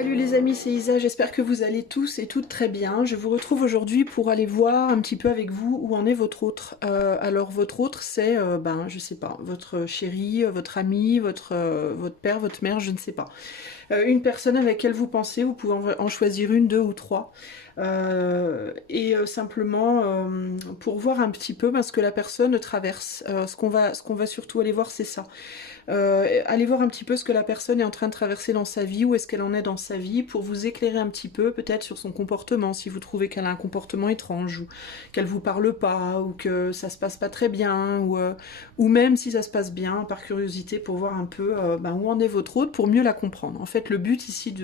Salut les amis, c'est Isa, j'espère que vous allez tous et toutes très bien. Je vous retrouve aujourd'hui pour aller voir un petit peu avec vous où en est votre autre. Alors votre autre c'est, je sais pas, votre chéri, votre ami, votre père, votre mère, je ne sais pas. Une personne avec laquelle vous pensez, vous pouvez en choisir une, deux ou trois. Simplement pour voir un petit peu ce que la personne traverse. Ce qu'on va surtout aller voir, c'est ça. Allez voir un petit peu ce que la personne est en train de traverser dans sa vie, où est-ce qu'elle en est dans sa vie, pour vous éclairer un petit peu peut-être sur son comportement, si vous trouvez qu'elle a un comportement étrange, ou qu'elle vous parle pas, ou que ça se passe pas très bien, ou même si ça se passe bien, par curiosité, pour voir un peu où en est votre autre, pour mieux la comprendre. En fait, le but ici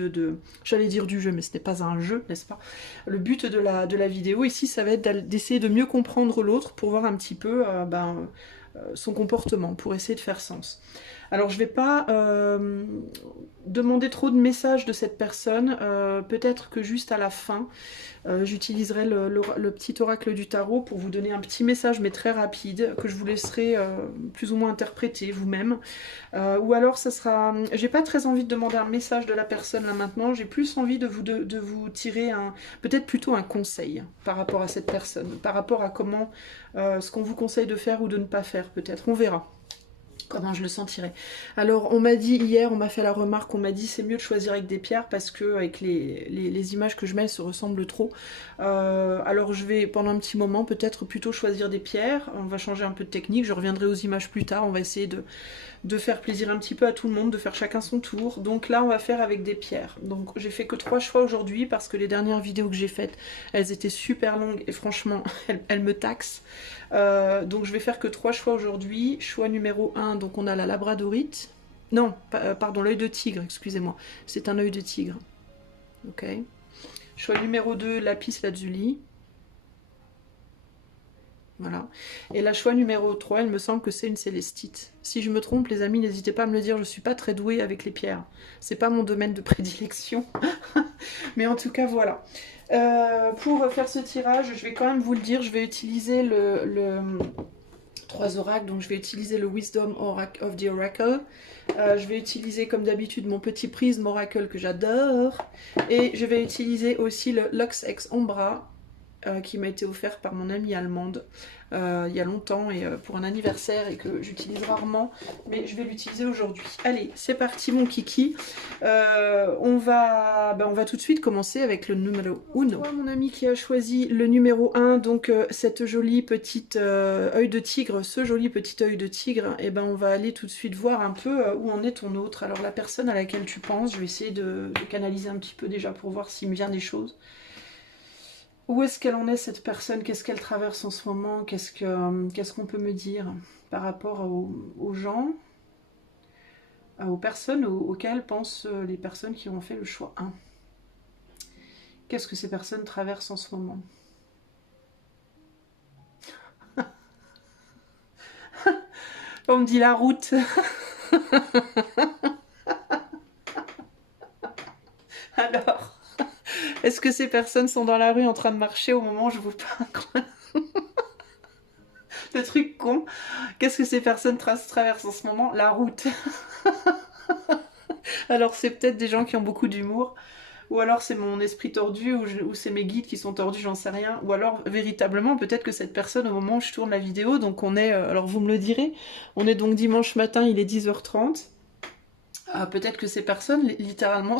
j'allais dire du jeu, mais ce n'est pas un jeu, n'est-ce pas? Le but de la vidéo ici, ça va être d'essayer de mieux comprendre l'autre, pour voir un petit peu son comportement, pour essayer de faire sens. Alors je vais pas demander trop de messages de cette personne, peut-être que juste à la fin, j'utiliserai le petit oracle du tarot pour vous donner un petit message mais très rapide, que je vous laisserai plus ou moins interpréter vous-même. Ou alors ça sera... J'ai pas très envie de demander un message de la personne là maintenant, j'ai plus envie de vous tirer peut-être plutôt un conseil par rapport à cette personne, par rapport à comment, ce qu'on vous conseille de faire ou de ne pas faire peut-être, on verra comment je le sentirais. Alors on m'a dit hier, on m'a fait la remarque, on m'a dit c'est mieux de choisir avec des pierres parce que avec les images que je mets, elles se ressemblent trop. Alors je vais pendant un petit moment peut-être plutôt choisir des pierres, on va changer un peu de technique, je reviendrai aux images plus tard, on va essayer de faire plaisir un petit peu à tout le monde, de faire chacun son tour. Donc là on va faire avec des pierres. Donc j'ai fait que 3 choix aujourd'hui parce que les dernières vidéos que j'ai faites, elles étaient super longues et franchement elles me taxent. Donc je vais faire que 3 choix aujourd'hui. Choix numéro 1, donc on a la labradorite. Non, pardon, l'œil de tigre, excusez-moi. C'est un œil de tigre. Ok. Choix numéro 2, lapis lazuli. Voilà. Et la choix numéro 3, il me semble que c'est une célestite. Si je me trompe, les amis, n'hésitez pas à me le dire, je suis pas très douée avec les pierres. C'est pas mon domaine de prédilection. Mais en tout cas, voilà. Pour faire ce tirage, je vais quand même vous le dire, je vais utiliser le 3 oracles, donc je vais utiliser le Wisdom of the Oracle. Je vais utiliser comme d'habitude mon petit prisme Oracle que j'adore. Et je vais utiliser aussi le Lux Ex Ombra qui m'a été offert par mon amie allemande il y a longtemps et pour un anniversaire et que j'utilise rarement, mais je vais l'utiliser aujourd'hui. Allez, c'est parti mon kiki. On va tout de suite commencer avec le numéro 1. Mon ami qui a choisi le numéro 1, donc cette jolie petite œil de tigre, ce joli petit œil de tigre, et on va aller tout de suite voir un peu où en est ton autre. Alors la personne à laquelle tu penses, je vais essayer de canaliser un petit peu déjà pour voir s'il me vient des choses. Où est-ce qu'elle en est cette personne? Qu'est-ce qu'elle traverse en ce moment? Qu'est-ce qu'on peut me dire par rapport aux gens, aux personnes auxquelles pensent les personnes qui ont fait le choix 1? Qu'est-ce que ces personnes traversent en ce moment? On me dit la route. Alors, est-ce que ces personnes sont dans la rue en train de marcher au moment où je vous parle? Le truc con. Qu'est-ce que ces personnes traversent en ce moment? La route. Alors c'est peut-être des gens qui ont beaucoup d'humour, ou alors c'est mon esprit tordu, ou c'est mes guides qui sont tordus, j'en sais rien, ou alors véritablement peut-être que cette personne au moment où je tourne la vidéo, donc on est, alors vous me le direz, on est donc dimanche matin, il est 10h30, peut-être que ces personnes littéralement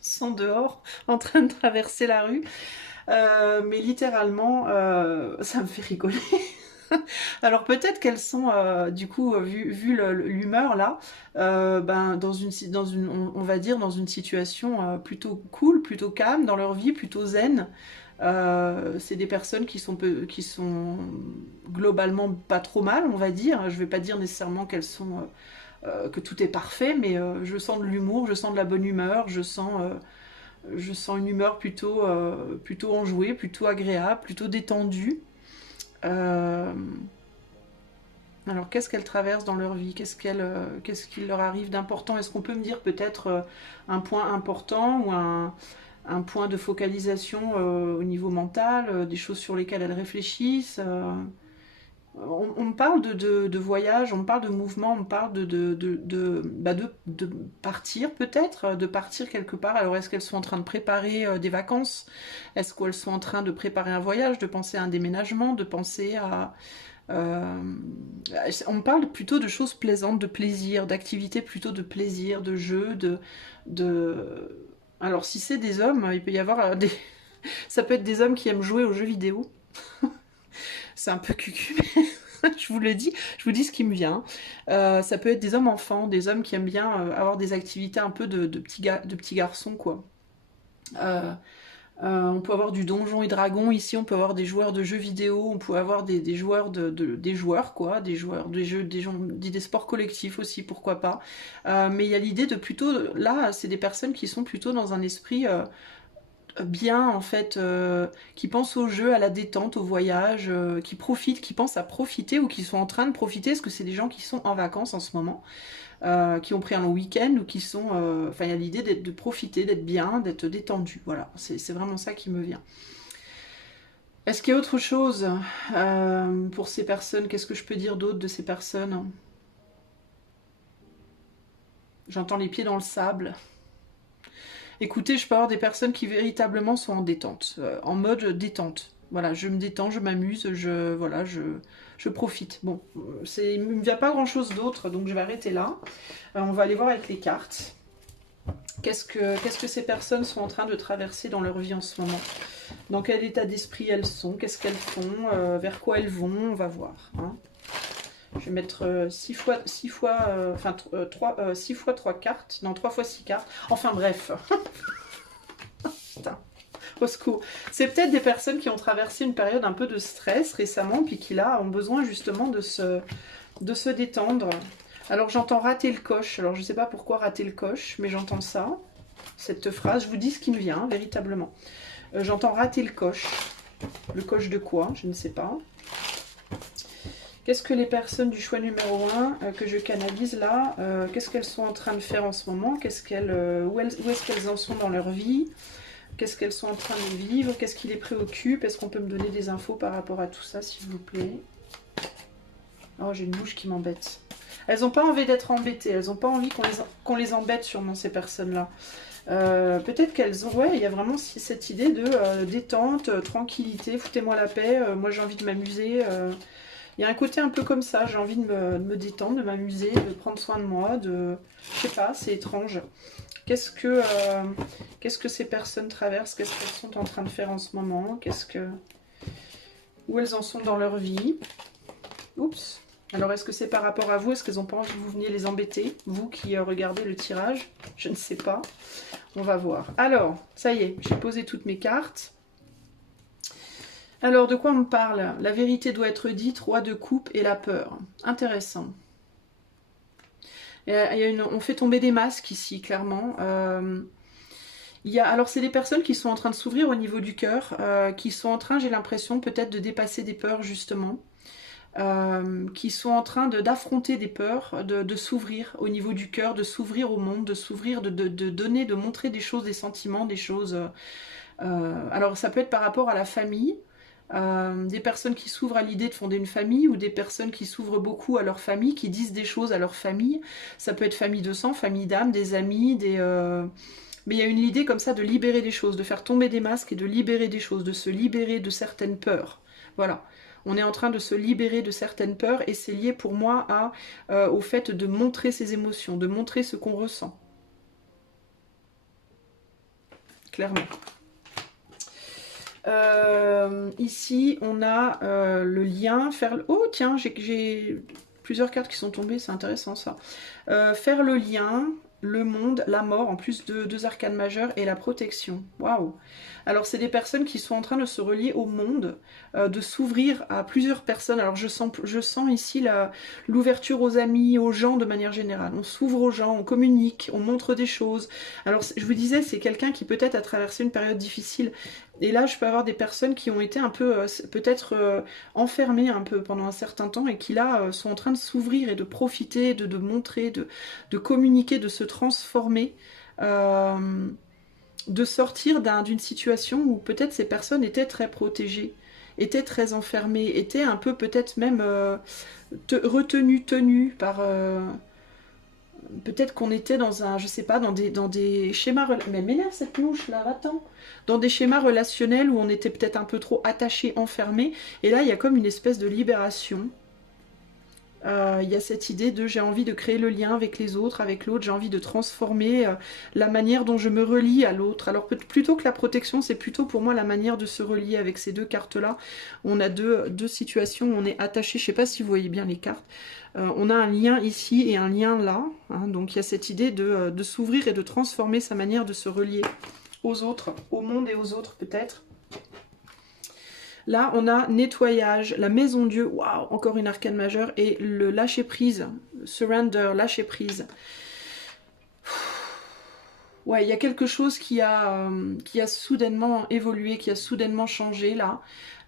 sont dehors en train de traverser la rue, mais littéralement ça me fait rigoler. Alors peut-être qu'elles sont, du coup, vu l'humeur là, on va dire dans une situation plutôt cool, plutôt calme dans leur vie, plutôt zen. C'est des personnes qui sont globalement pas trop mal, on va dire. Je vais pas dire nécessairement qu'elles sont que tout est parfait, mais je sens de l'humour, je sens de la bonne humeur, je sens une humeur plutôt enjouée, plutôt agréable, plutôt détendue. Alors qu'est-ce qu'elles traversent dans leur vie? Qu'est-ce qu'il leur arrive d'important? Est-ce qu'on peut me dire peut-être un point important ou un point de focalisation au niveau mental, des choses sur lesquelles elles réfléchissent? On me parle de voyage, on me parle de mouvement, on me parle de partir peut-être, de partir quelque part. Alors est-ce qu'elles sont en train de préparer des vacances? Est-ce qu'elles sont en train de préparer un voyage, de penser à un déménagement, de penser à... euh, on me parle plutôt de choses plaisantes, de plaisir, d'activités plutôt de plaisir, de jeux, de... Alors si c'est des hommes, il peut y avoir des... Ça peut être des hommes qui aiment jouer aux jeux vidéo. C'est un peu cucu, mais je vous le dis, je vous dis ce qui me vient. Ça peut être des hommes enfants, des hommes qui aiment bien avoir des activités un peu de petits garçons, quoi. Euh, on peut avoir du donjon et dragon ici, on peut avoir des joueurs de jeux vidéo, on peut avoir des joueurs des joueurs quoi, des joueurs des jeux, des sports collectifs aussi, pourquoi pas. Mais il y a l'idée de plutôt là, c'est des personnes qui sont plutôt dans un esprit bien en fait, qui pensent au jeu, à la détente, au voyage, qui profitent, qui pensent à profiter ou qui sont en train de profiter, parce que c'est des gens qui sont en vacances en ce moment, qui ont pris un long week-end ou qui sont... Enfin, il y a l'idée de profiter, d'être bien, d'être détendu. Voilà, c'est vraiment ça qui me vient. Est-ce qu'il y a autre chose pour ces personnes? Qu'est-ce que je peux dire d'autre de ces personnes? J'entends les pieds dans le sable. Écoutez, je peux avoir des personnes qui véritablement sont en détente, en mode détente. Voilà, je me détends, je m'amuse, voilà, je profite. Bon, il ne me vient pas grand-chose d'autre, donc je vais arrêter là. On va aller voir avec les cartes. Qu'est-ce que ces personnes sont en train de traverser dans leur vie en ce moment? Dans quel état d'esprit elles sont? Qu'est-ce qu'elles font? Vers quoi elles vont? On va voir. Hein. Je vais mettre 6 fois 3 cartes. Non, 3 fois 6 cartes. Enfin bref. Putain. Au secours. C'est peut-être des personnes qui ont traversé une période un peu de stress récemment, puis qui là ont besoin justement de se détendre. Alors j'entends rater le coche. Alors je ne sais pas pourquoi rater le coche, mais j'entends ça. Cette phrase, je vous dis ce qui me vient, véritablement. J'entends rater le coche. Le coche de quoi? Je ne sais pas. Qu'est-ce que les personnes du choix numéro 1 que je canalise là, qu'est-ce qu'elles sont en train de faire en ce moment? Où est-ce qu'elles en sont dans leur vie? Qu'est-ce qu'elles sont en train de vivre? Qu'est-ce qui les préoccupe? Est-ce qu'on peut me donner des infos par rapport à tout ça, s'il vous plaît? Oh, j'ai une mouche qui m'embête. Elles n'ont pas envie d'être embêtées. Elles n'ont pas envie qu'on les embête, sûrement, ces personnes-là. Peut-être qu'elles ont... Ouais, il y a vraiment cette idée de détente, tranquillité, foutez-moi la paix. Moi, j'ai envie de m'amuser. Il y a un côté un peu comme ça. J'ai envie de me détendre, de m'amuser, de prendre soin de moi. Je sais pas, c'est étrange. Qu'est-ce que ces personnes traversent? Qu'est-ce qu'elles sont en train de faire en ce moment? Où elles en sont dans leur vie? Oups. Alors, est-ce que c'est par rapport à vous? Est-ce qu'elles n'ont pas envie que vous veniez les embêter? Vous qui regardez le tirage? Je ne sais pas. On va voir. Alors, ça y est, j'ai posé toutes mes cartes. Alors, de quoi on me parle? La vérité doit être dite, roi de coupe et la peur. Intéressant. On fait tomber des masques ici, clairement. Alors, c'est des personnes qui sont en train de s'ouvrir au niveau du cœur, qui sont en train, j'ai l'impression, peut-être de dépasser des peurs, justement. Qui sont en train d'affronter des peurs, de s'ouvrir au niveau du cœur, de s'ouvrir au monde, de s'ouvrir, de donner, de montrer des choses, des sentiments, des choses. Alors ça peut être par rapport à la famille, des personnes qui s'ouvrent à l'idée de fonder une famille, ou des personnes qui s'ouvrent beaucoup à leur famille, qui disent des choses à leur famille. Ça peut être famille de sang, famille d'âme, des amis, mais il y a une idée comme ça de libérer des choses, de faire tomber des masques et de libérer des choses, de se libérer de certaines peurs. Voilà. On est en train de se libérer de certaines peurs et c'est lié pour moi au fait de montrer ses émotions, de montrer ce qu'on ressent. Clairement. Ici, on a le lien, Oh tiens, j'ai plusieurs cartes qui sont tombées, c'est intéressant ça. Faire le lien, le monde, la mort, en plus de 2 arcanes majeures, et la protection. Waouh! Alors, c'est des personnes qui sont en train de se relier au monde, de s'ouvrir à plusieurs personnes. Alors, je sens ici l'ouverture aux amis, aux gens de manière générale. On s'ouvre aux gens, on communique, on montre des choses. Alors, je vous disais, c'est quelqu'un qui peut-être a traversé une période difficile. Et là, je peux avoir des personnes qui ont été un peu, peut-être enfermées un peu pendant un certain temps et qui là sont en train de s'ouvrir et de profiter, de montrer, de communiquer, de se transformer, de sortir d'une situation où peut-être ces personnes étaient très protégées. était très enfermé, était un peu peut-être même retenu, tenu par... peut-être qu'on était dans un, je sais pas, dans des schémas... Mais elle m'énerve cette mouche là, attends. Dans des schémas relationnels où on était peut-être un peu trop attaché, enfermé. Et là, il y a comme une espèce de libération. Il y a cette idée de j'ai envie de créer le lien avec les autres, avec l'autre, j'ai envie de transformer la manière dont je me relie à l'autre. Alors plutôt que la protection, c'est plutôt pour moi la manière de se relier avec ces deux cartes-là. On a deux situations où on est attaché, je ne sais pas si vous voyez bien les cartes. On a un lien ici et un lien là. Hein, donc il y a cette idée de s'ouvrir et de transformer sa manière de se relier aux autres, au monde et aux autres peut-être. Là, on a nettoyage, la maison Dieu, waouh, encore une arcane majeure, et le lâcher prise, surrender, lâcher prise. Ouais, il y a quelque chose qui a soudainement évolué, qui a soudainement changé là.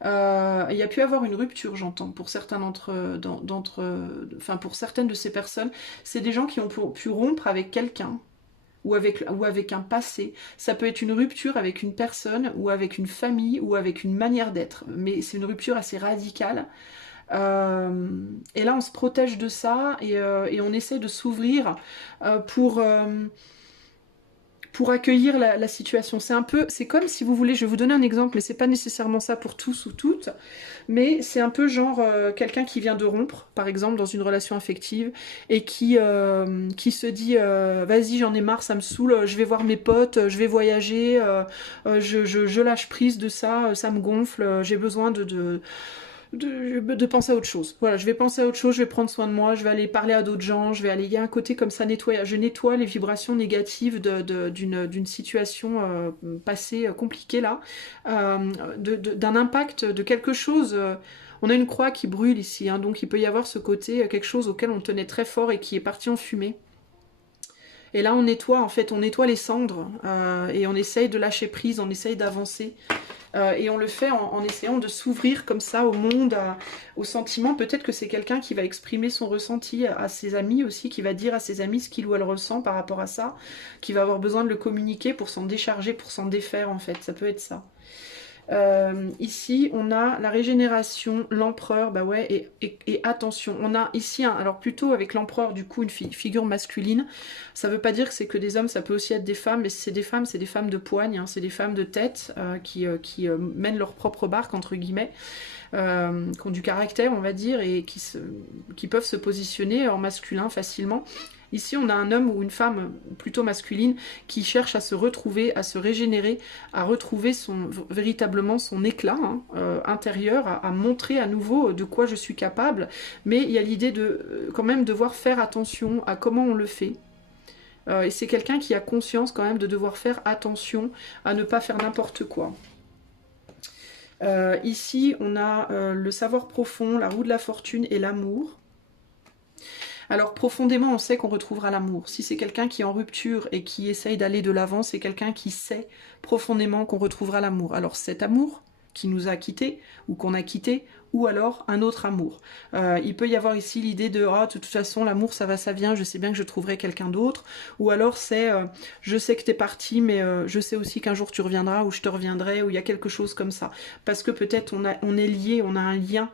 Il y a pu avoir une rupture, j'entends, pour certains enfin pour certaines de ces personnes. C'est des gens qui ont pu rompre avec quelqu'un. Ou avec un passé. Ça peut être une rupture avec une personne, ou avec une famille, ou avec une manière d'être. Mais c'est une rupture assez radicale. Et là, on se protège de ça, et on essaie de s'ouvrir pour accueillir la situation. C'est comme si vous voulez, je vais vous donner un exemple, mais c'est pas nécessairement ça pour tous ou toutes, mais c'est un peu genre quelqu'un qui vient de rompre, par exemple, dans une relation affective, et qui se dit vas-y, j'en ai marre, ça me saoule, je vais voir mes potes, je vais voyager, je lâche prise de ça, ça me gonfle, j'ai besoin de penser à autre chose. Voilà, je vais penser à autre chose, je vais prendre soin de moi, je vais aller parler à d'autres gens, il y a un côté comme ça, je nettoie les vibrations négatives d'une situation passée compliquée là, d'un impact de quelque chose. On a une croix qui brûle ici, hein, donc il peut y avoir ce côté, quelque chose auquel on tenait très fort et qui est parti en fumée. Et là on nettoie, en fait, on nettoie les cendres, et on essaye de lâcher prise, on essaye d'avancer. Et on le fait en essayant de s'ouvrir comme ça au monde, aux sentiments. Peut-être que c'est quelqu'un qui va exprimer son ressenti à ses amis aussi, qui va dire à ses amis ce qu'il ou elle ressent par rapport à ça, qui va avoir besoin de le communiquer pour s'en décharger, pour s'en défaire en fait, ça peut être ça. Ici on a la régénération, l'empereur, bah ouais, et attention, on a ici, alors plutôt avec l'empereur du coup une figure masculine, ça veut pas dire que c'est que des hommes, ça peut aussi être des femmes, mais c'est des femmes de poigne, hein, c'est des femmes de tête qui mènent leur propre barque entre guillemets, qui ont du caractère on va dire, et qui peuvent se positionner en masculin facilement. Ici, on a un homme ou une femme plutôt masculine qui cherche à se retrouver, à se régénérer, à retrouver véritablement son éclat intérieur, à montrer à nouveau de quoi je suis capable. Mais il y a l'idée de quand même devoir faire attention à comment on le fait. Et c'est quelqu'un qui a conscience quand même de devoir faire attention à ne pas faire n'importe quoi. Ici, on a le savoir profond, la roue de la fortune et l'amour. Alors profondément, on sait qu'on retrouvera l'amour. Si c'est quelqu'un qui est en rupture et qui essaye d'aller de l'avant, c'est quelqu'un qui sait profondément qu'on retrouvera l'amour. Alors cet amour qui nous a quittés ou qu'on a quitté, ou alors un autre amour. Il peut y avoir ici l'idée de de toute façon l'amour ça va ça vient, je sais bien que je trouverai quelqu'un d'autre, ou alors c'est je sais que t'es parti mais je sais aussi qu'un jour tu reviendras ou je te reviendrai, ou il y a quelque chose comme ça, parce que peut-être on est lié, on a un lien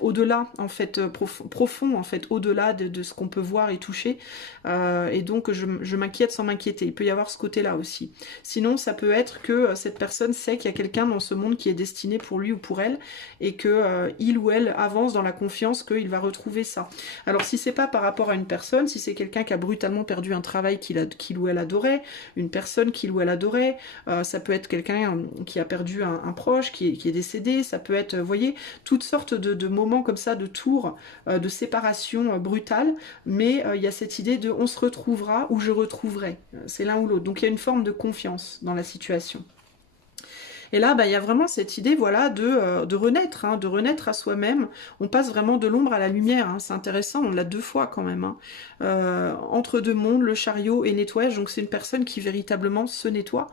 au-delà en fait, profond en fait, au-delà de ce qu'on peut voir et toucher, et donc je m'inquiète sans m'inquiéter. Il peut y avoir ce côté là aussi. Sinon ça peut être que cette personne sait qu'il y a quelqu'un dans ce monde qui est destiné pour lui ou pour elle, et que il ou elle avance dans la confiance qu'il va retrouver ça. Alors si c'est pas par rapport à une personne, si c'est quelqu'un qui a brutalement perdu un travail qu'il ou elle adorait, une personne qu'il ou elle adorait, ça peut être quelqu'un qui a perdu un proche, qui est décédé, ça peut être, vous voyez, toutes sortes de moments comme ça, de tours, de séparation brutale, mais il y a cette idée de on se retrouvera ou je retrouverai, c'est l'un ou l'autre. Donc il y a une forme de confiance dans la situation. Et là, il y a vraiment cette idée, voilà, de renaître, hein, de renaître à soi-même. On passe vraiment de l'ombre à la lumière, hein. C'est intéressant, on l'a 2 fois quand même. Hein. Entre deux mondes, le chariot et nettoyage, donc c'est une personne qui véritablement se nettoie,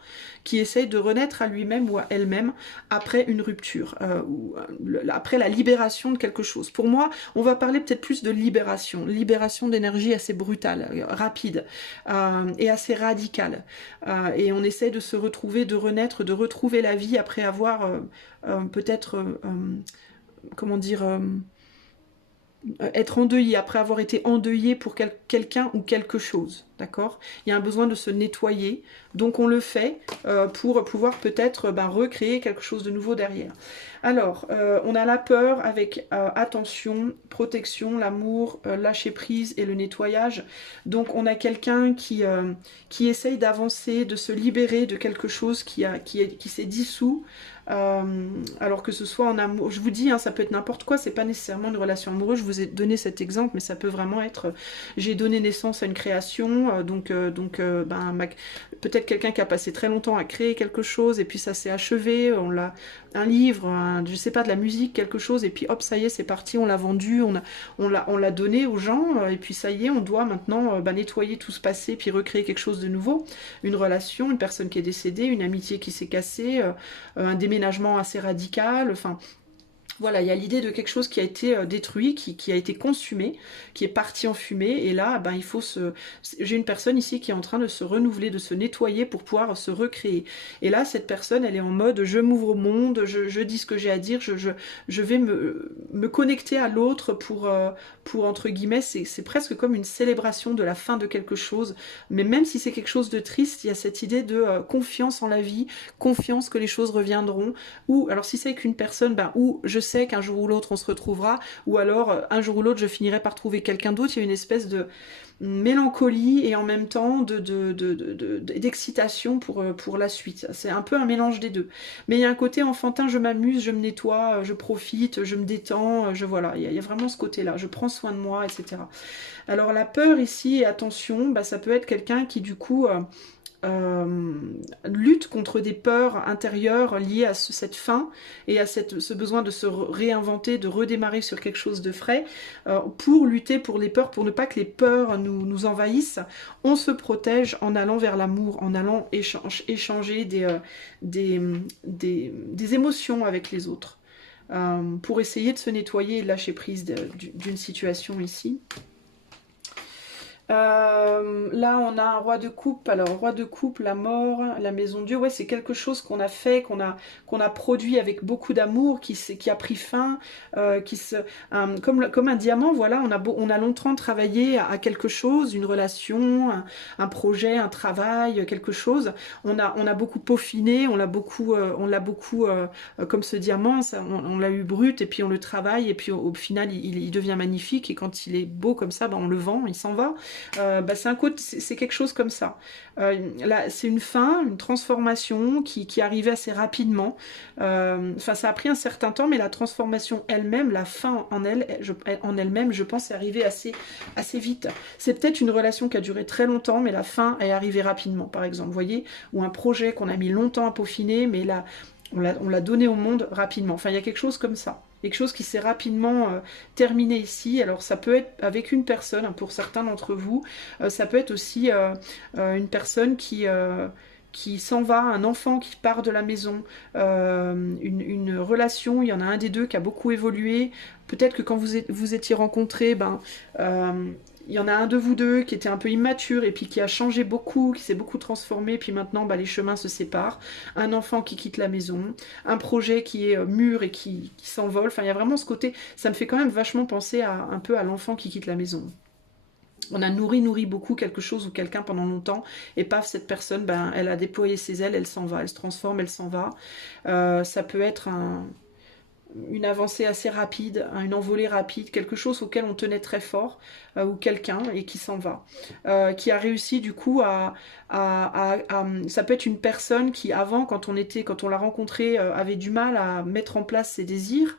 qui essaye de renaître à lui-même ou à elle-même après une rupture, ou après la libération de quelque chose. Pour moi, on va parler peut-être plus de libération d'énergie assez brutale, rapide, et assez radicale. Et on essaie de se retrouver, de renaître, de retrouver la vie vie après avoir peut-être, comment dire, être endeuillé, après avoir été endeuillé pour quelqu'un ou quelque chose, d'accord? Il y a un besoin de se nettoyer, donc on le fait pour pouvoir peut-être recréer quelque chose de nouveau derrière. Alors, on a la peur avec attention, protection, l'amour, lâcher prise et le nettoyage. Donc on a quelqu'un qui essaye d'avancer, de se libérer de quelque chose qui s'est dissous, alors que ce soit en amour, je vous dis, hein, ça peut être n'importe quoi, c'est pas nécessairement une relation amoureuse, je vous ai donné cet exemple, mais ça peut vraiment être, j'ai donné naissance à une création, peut-être quelqu'un qui a passé très longtemps à créer quelque chose, et puis ça s'est achevé, un livre, je sais pas, de la musique, quelque chose, et puis hop, ça y est, c'est parti, on l'a vendu, on l'a donné aux gens, et puis ça y est, on doit maintenant nettoyer tout ce passé, puis recréer quelque chose de nouveau, une relation, une personne qui est décédée, une amitié qui s'est cassée, un déménagement assez radical, enfin voilà, il y a l'idée de quelque chose qui a été détruit, qui a été consumé, qui est parti en fumée, et là, il faut j'ai une personne ici qui est en train de se renouveler, de se nettoyer pour pouvoir se recréer. Et là, cette personne, elle est en mode, je m'ouvre au monde, je dis ce que j'ai à dire, je vais me connecter à l'autre pour, entre guillemets, c'est presque comme une célébration de la fin de quelque chose, mais même si c'est quelque chose de triste, il y a cette idée de confiance en la vie, confiance que les choses reviendront, ou, alors si c'est qu'une personne, ou je sais qu'un jour ou l'autre on se retrouvera, ou alors un jour ou l'autre je finirai par trouver quelqu'un d'autre. Il y a une espèce de mélancolie et en même temps d'excitation pour la suite. C'est un peu un mélange des deux. Mais il y a un côté enfantin, je m'amuse, je me nettoie, je profite, je me détends, voilà, il y a vraiment ce côté-là, je prends soin de moi, etc. Alors la peur ici, attention, ça peut être quelqu'un qui du coup... lutte contre des peurs intérieures liées à cette faim et à ce besoin de se réinventer, de redémarrer sur quelque chose de frais, pour lutter pour les peurs, pour ne pas que les peurs nous envahissent. On se protège en allant vers l'amour, en allant échanger des émotions avec les autres, pour essayer de se nettoyer et de lâcher prise d'une situation ici. Là on a un roi de coupe. Alors roi de coupe, la mort, la maison Dieu, ouais, c'est quelque chose qu'on a fait, qu'on a produit avec beaucoup d'amour, qui a pris fin, comme un diamant. Voilà, on a longtemps travaillé à quelque chose, une relation, un projet, un travail, quelque chose. On a beaucoup peaufiné, on l'a beaucoup comme ce diamant, on l'a eu brut, et puis on le travaille, et puis au final il devient magnifique, et quand il est beau comme ça, on le vend, il s'en va. C'est quelque chose comme ça. Là, c'est une fin, une transformation qui arrivait assez rapidement. Ça a pris un certain temps, mais la transformation elle-même, la fin en elle-même, je pense, est arrivée assez vite. C'est peut-être une relation qui a duré très longtemps, mais la fin est arrivée rapidement, par exemple. Vous voyez, ou un projet qu'on a mis longtemps à peaufiner, mais là, on l'a donné au monde rapidement. Enfin, il y a quelque chose comme ça. Quelque chose qui s'est rapidement terminé ici. Alors ça peut être avec une personne, hein, pour certains d'entre vous. Ça peut être aussi une personne qui s'en va, un enfant qui part de la maison, une relation, il y en a un des deux qui a beaucoup évolué. Peut-être que quand vous étiez rencontrés, il y en a un de vous deux qui était un peu immature et puis qui a changé beaucoup, qui s'est beaucoup transformé, puis maintenant les chemins se séparent. Un enfant qui quitte la maison, un projet qui est mûr et qui s'envole. Enfin, il y a vraiment ce côté, ça me fait quand même vachement penser un peu à l'enfant qui quitte la maison. On a nourri beaucoup quelque chose ou quelqu'un pendant longtemps, et paf, cette personne, elle a déployé ses ailes, elle s'en va, elle se transforme, elle s'en va. Ça peut être une avancée assez rapide, une envolée rapide, quelque chose auquel on tenait très fort, ou quelqu'un, et qui s'en va. Qui a réussi du coup ça peut être une personne qui avant, quand on l'a rencontré, avait du mal à mettre en place ses désirs,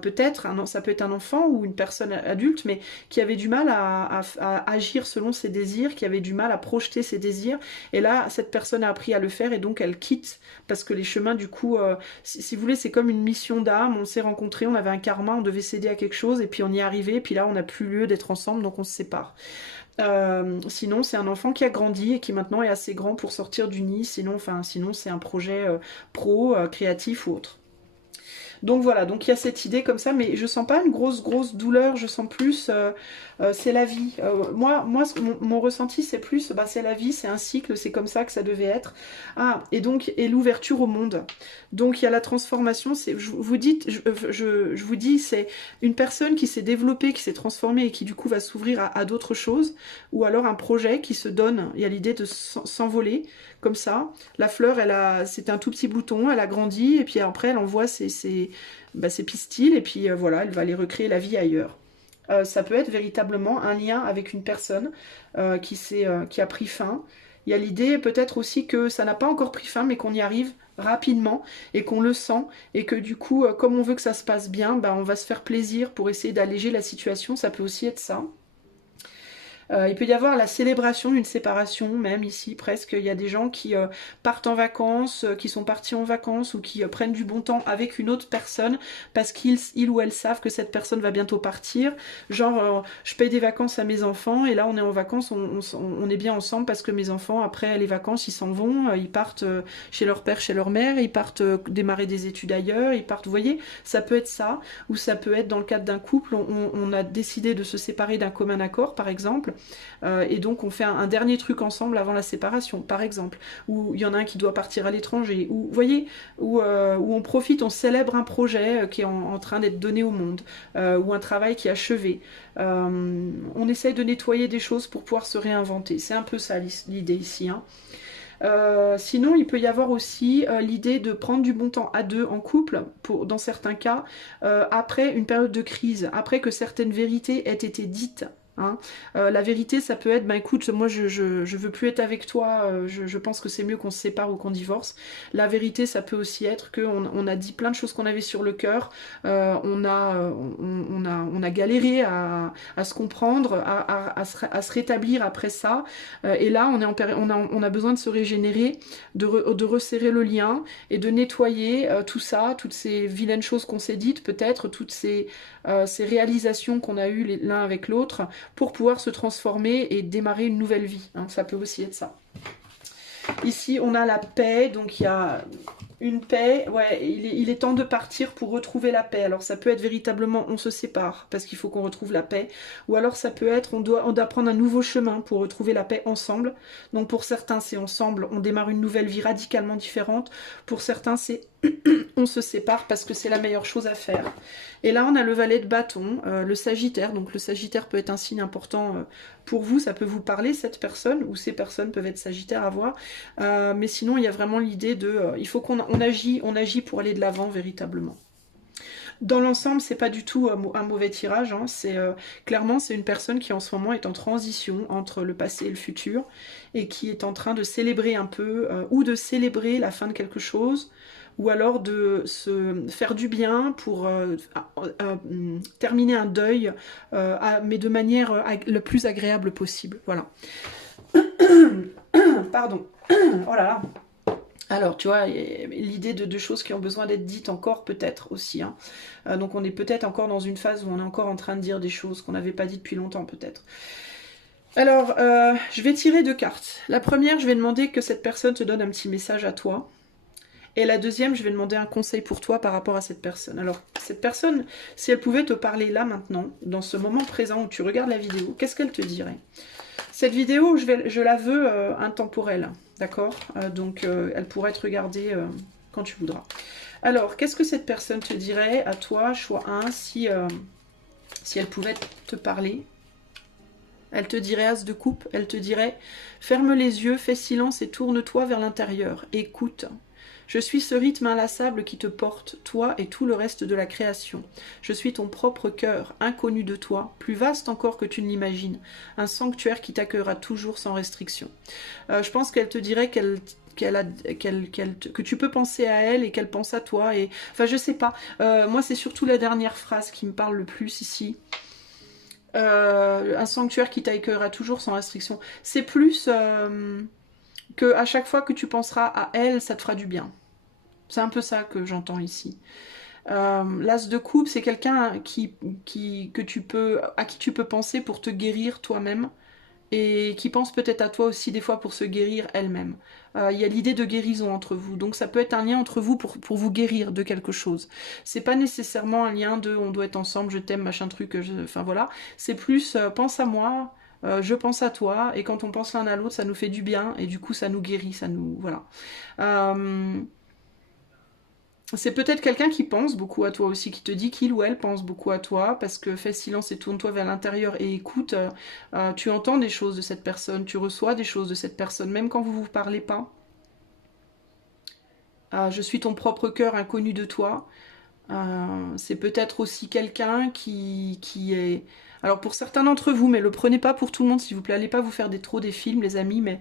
peut-être, ça peut être un enfant ou une personne adulte, mais qui avait du mal à agir selon ses désirs, qui avait du mal à projeter ses désirs, et là, cette personne a appris à le faire, et donc elle quitte, parce que les chemins, du coup, si vous voulez, c'est comme une mission d'âme, on s'est rencontrés, on avait un karma, on devait céder à quelque chose, et puis on y est arrivé, et puis là, on n'a plus lieu d'être ensemble, donc on se sépare. Sinon c'est un enfant qui a grandi et qui maintenant est assez grand pour sortir du nid, sinon c'est un projet pro, créatif ou autre. Donc voilà, donc il y a cette idée comme ça, mais je sens pas une grosse douleur, je sens plus c'est la vie. Moi mon ressenti c'est plus bah, c'est la vie, c'est un cycle, c'est comme ça que ça devait être. Ah, et donc et l'ouverture au monde. Donc il y a la transformation, je vous dis c'est une personne qui s'est développée, qui s'est transformée et qui du coup va s'ouvrir à d'autres choses, ou alors un projet qui se donne, il y a l'idée de s'envoler comme ça. La fleur, c'est un tout petit bouton, elle a grandi, et puis après elle envoie ses pistils, et puis voilà, elle va aller recréer la vie ailleurs. Ça peut être véritablement un lien avec une personne qui a pris fin. Il y a l'idée peut-être aussi que ça n'a pas encore pris fin, mais qu'on y arrive rapidement et qu'on le sent, et que du coup, comme on veut que ça se passe bien, bah, on va se faire plaisir pour essayer d'alléger la situation. Ça peut aussi être ça. Il peut y avoir la célébration d'une séparation, même ici presque. Il y a des gens qui partent en vacances, qui sont partis en vacances ou qui prennent du bon temps avec une autre personne parce qu'ils ou elles savent que cette personne va bientôt partir. Genre, je paye des vacances à mes enfants et là on est en vacances, on est bien ensemble parce que mes enfants, après les vacances, ils s'en vont, ils partent chez leur père, chez leur mère, ils partent démarrer des études ailleurs, ils partent, vous voyez, ça peut être ça, ou ça peut être dans le cadre d'un couple, on a décidé de se séparer d'un commun accord, par exemple. Et donc on fait un dernier truc ensemble avant la séparation, par exemple, ou il y en a un qui doit partir à l'étranger, ou vous voyez, où on profite, on célèbre un projet qui est en train d'être donné au monde, ou un travail qui est achevé. On essaye de nettoyer des choses pour pouvoir se réinventer. C'est un peu ça l'idée ici, hein. Sinon, il peut y avoir aussi l'idée de prendre du bon temps à deux en couple, dans certains cas, après une période de crise, après que certaines vérités aient été dites. Hein. La vérité, ça peut être, ben écoute, moi je veux plus être avec toi, je pense que c'est mieux qu'on se sépare ou qu'on divorce. La vérité, ça peut aussi être qu'on a dit plein de choses qu'on avait sur le cœur, on a galéré à se comprendre, à se rétablir après ça, et là on a besoin de se régénérer, de resserrer le lien et de nettoyer tout ça, toutes ces vilaines choses qu'on s'est dites, peut-être toutes ces réalisations qu'on a eues l'un avec l'autre, pour pouvoir se transformer et démarrer une nouvelle vie. Hein, ça peut aussi être ça. Ici, on a la paix, donc il y a une paix. Ouais, il est temps de partir pour retrouver la paix. Alors ça peut être véritablement, on se sépare parce qu'il faut qu'on retrouve la paix. Ou alors ça peut être, on doit prendre un nouveau chemin pour retrouver la paix ensemble. Donc pour certains, c'est ensemble, on démarre une nouvelle vie radicalement différente. Pour certains, c'est on se sépare parce que c'est la meilleure chose à faire. Et là, on a le valet de bâton, le sagittaire. Donc le sagittaire peut être un signe important pour vous. Ça peut vous parler, cette personne, ou ces personnes peuvent être sagittaires à voir. Mais sinon, il y a vraiment l'idée de... il faut qu'on agit pour aller de l'avant véritablement. Dans l'ensemble, c'est pas du tout un mauvais tirage. Hein. Clairement, c'est une personne qui en ce moment est en transition entre le passé et le futur et qui est en train de célébrer un peu ou de célébrer la fin de quelque chose, ou alors de se faire du bien pour terminer un deuil, mais de manière le plus agréable possible. Voilà. Pardon. Oh là là. Alors, tu vois, l'idée de choses qui ont besoin d'être dites encore, peut-être aussi. Hein. Donc, on est peut-être encore dans une phase où on est encore en train de dire des choses qu'on n'avait pas dites depuis longtemps, peut-être. Alors, je vais tirer 2 cartes. La première, je vais demander que cette personne te donne un petit message à toi. Et la deuxième, je vais demander un conseil pour toi par rapport à cette personne. Alors, cette personne, si elle pouvait te parler là, maintenant, dans ce moment présent où tu regardes la vidéo, qu'est-ce qu'elle te dirait ? Cette vidéo, je la veux intemporelle, d'accord ? Donc, elle pourrait être regardée quand tu voudras. Alors, qu'est-ce que cette personne te dirait à toi, choix 1, si elle pouvait te parler ? Elle te dirait as de coupe, elle te dirait « Ferme les yeux, fais silence et tourne-toi vers l'intérieur. Écoute. Je suis ce rythme inlassable qui te porte, toi et tout le reste de la création. Je suis ton propre cœur, inconnu de toi, plus vaste encore que tu ne l'imagines. Un sanctuaire qui t'accueillera toujours sans restriction. » Je pense qu'elle te dirait que tu peux penser à elle et qu'elle pense à toi. Et... Enfin, je sais pas. Moi, c'est surtout la dernière phrase qui me parle le plus ici. Un sanctuaire qui t'accueillera toujours sans restriction. C'est plus que à chaque fois que tu penseras à elle, ça te fera du bien. C'est un peu ça que j'entends ici. L'as de coupe, c'est quelqu'un à qui tu peux penser pour te guérir toi-même et qui pense peut-être à toi aussi des fois pour se guérir elle-même. Il y a l'idée de guérison entre vous, donc ça peut être un lien entre vous pour vous guérir de quelque chose. C'est pas nécessairement un lien de on doit être ensemble, je t'aime, machin truc, enfin voilà. C'est plus pense à moi, je pense à toi, et quand on pense l'un à l'autre, ça nous fait du bien, et du coup ça nous guérit, ça nous... voilà. C'est peut-être quelqu'un qui pense beaucoup à toi aussi, qui te dit qu'il ou elle pense beaucoup à toi, parce que fais silence et tourne-toi vers l'intérieur et écoute, tu entends des choses de cette personne, tu reçois des choses de cette personne, même quand vous vous parlez pas. Je suis ton propre cœur inconnu de toi. C'est peut-être aussi quelqu'un qui est... Alors pour certains d'entre vous, mais le prenez pas pour tout le monde, s'il vous plaît, allez pas vous faire trop des films, les amis, mais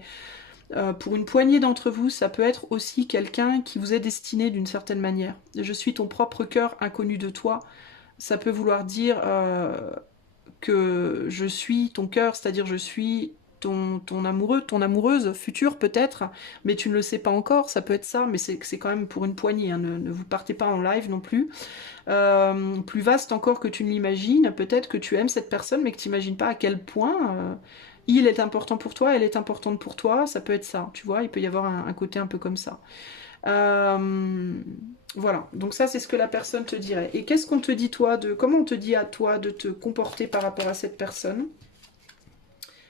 pour une poignée d'entre vous, ça peut être aussi quelqu'un qui vous est destiné d'une certaine manière. Je suis ton propre cœur inconnu de toi. Ça peut vouloir dire que je suis ton cœur, c'est-à-dire je suis ton amoureux, ton amoureuse future peut-être, mais tu ne le sais pas encore, ça peut être ça, mais c'est quand même pour une poignée, hein, ne vous partez pas en live non plus. Plus vaste encore que tu ne l'imagines, peut-être que tu aimes cette personne, mais que tu n'imagines pas à quel point il est important pour toi, elle est importante pour toi, ça peut être ça, tu vois, il peut y avoir un côté un peu comme ça. Voilà, donc ça c'est ce que la personne te dirait. Et qu'est-ce qu'on te dit toi de... Comment on te dit à toi de te comporter par rapport à cette personne?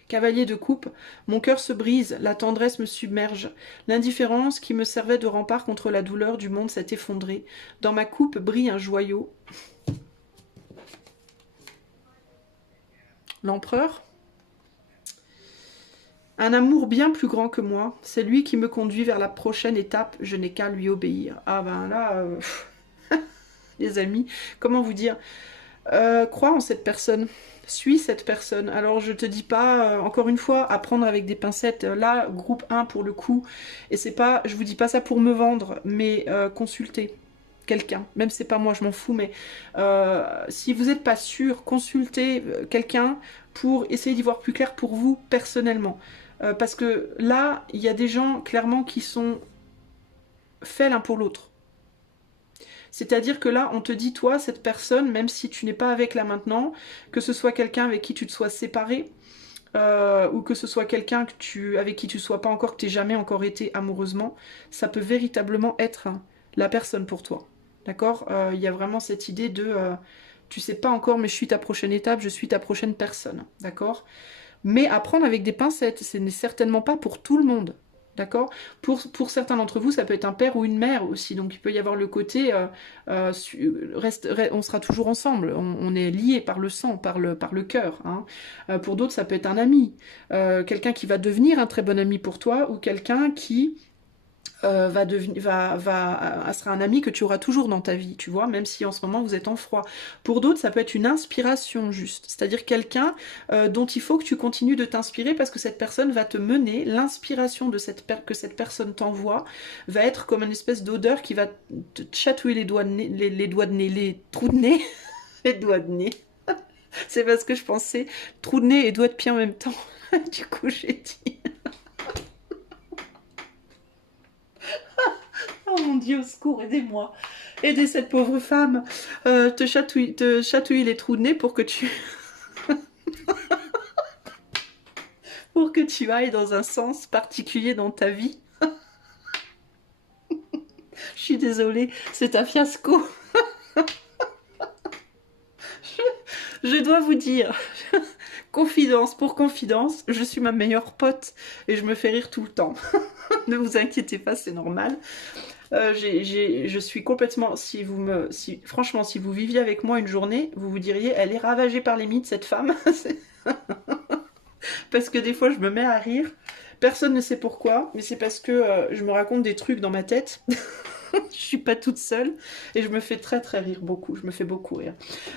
Cavalier de coupe, mon cœur se brise, la tendresse me submerge. L'indifférence qui me servait de rempart contre la douleur du monde s'est effondrée. Dans ma coupe brille un joyau. L'empereur. Un amour bien plus grand que moi, c'est lui qui me conduit vers la prochaine étape, je n'ai qu'à lui obéir. Ah ben là, les amis, comment vous dire, crois en cette personne, suis cette personne. Alors je te dis pas, encore une fois, à prendre avec des pincettes, là, groupe 1 pour le coup, et c'est pas, je vous dis pas ça pour me vendre, mais consultez quelqu'un, même si c'est pas moi, je m'en fous, mais si vous n'êtes pas sûr, consultez quelqu'un pour essayer d'y voir plus clair pour vous personnellement. Parce que là, il y a des gens clairement qui sont faits l'un pour l'autre. C'est-à-dire que là, on te dit, toi, cette personne, même si tu n'es pas avec là maintenant, que ce soit quelqu'un avec qui tu te sois séparé, ou que ce soit quelqu'un avec qui tu ne sois pas encore, que tu n'aies jamais encore été amoureusement, ça peut véritablement être la personne pour toi. D'accord? Il y a vraiment cette idée de... tu sais pas encore, mais je suis ta prochaine étape, je suis ta prochaine personne. D'accord? Mais à prendre avec des pincettes, ce n'est certainement pas pour tout le monde. D'accord? Pour certains d'entre vous, ça peut être un père ou une mère aussi. Donc il peut y avoir le côté, on sera toujours ensemble. On est liés par le sang, par le cœur. Hein. Pour d'autres, ça peut être un ami. Quelqu'un qui va devenir un très bon ami pour toi ou quelqu'un qui... sera un ami que tu auras toujours dans ta vie, tu vois, même si en ce moment vous êtes en froid. Pour d'autres, ça peut être une inspiration juste, c'est-à-dire quelqu'un dont il faut que tu continues de t'inspirer parce que cette personne va te mener, l'inspiration de que cette personne t'envoie va être comme une espèce d'odeur qui va te chatouiller les doigts de nez, les doigts de nez, les trous de nez, les doigts de nez. C'est parce que je pensais trous de nez et doigts de pied en même temps. Du coup, j'ai dit... Oh mon Dieu, au secours, aidez-moi. Aidez cette pauvre femme. Te chatouiller les trous de nez pour que tu... pour que tu ailles dans un sens particulier dans ta vie. Je suis désolée, c'est un fiasco. je dois vous dire, confidence pour confidence, je suis ma meilleure pote et je me fais rire tout le temps. Ne vous inquiétez pas, c'est normal. Je suis complètement... franchement, si vous viviez avec moi une journée, vous vous diriez, elle est ravagée par les mythes, cette femme. Parce que des fois, je me mets à rire. Personne ne sait pourquoi, mais c'est parce que je me raconte des trucs dans ma tête. Je suis pas toute seule et je me fais très très rire beaucoup. Je me fais beaucoup rire.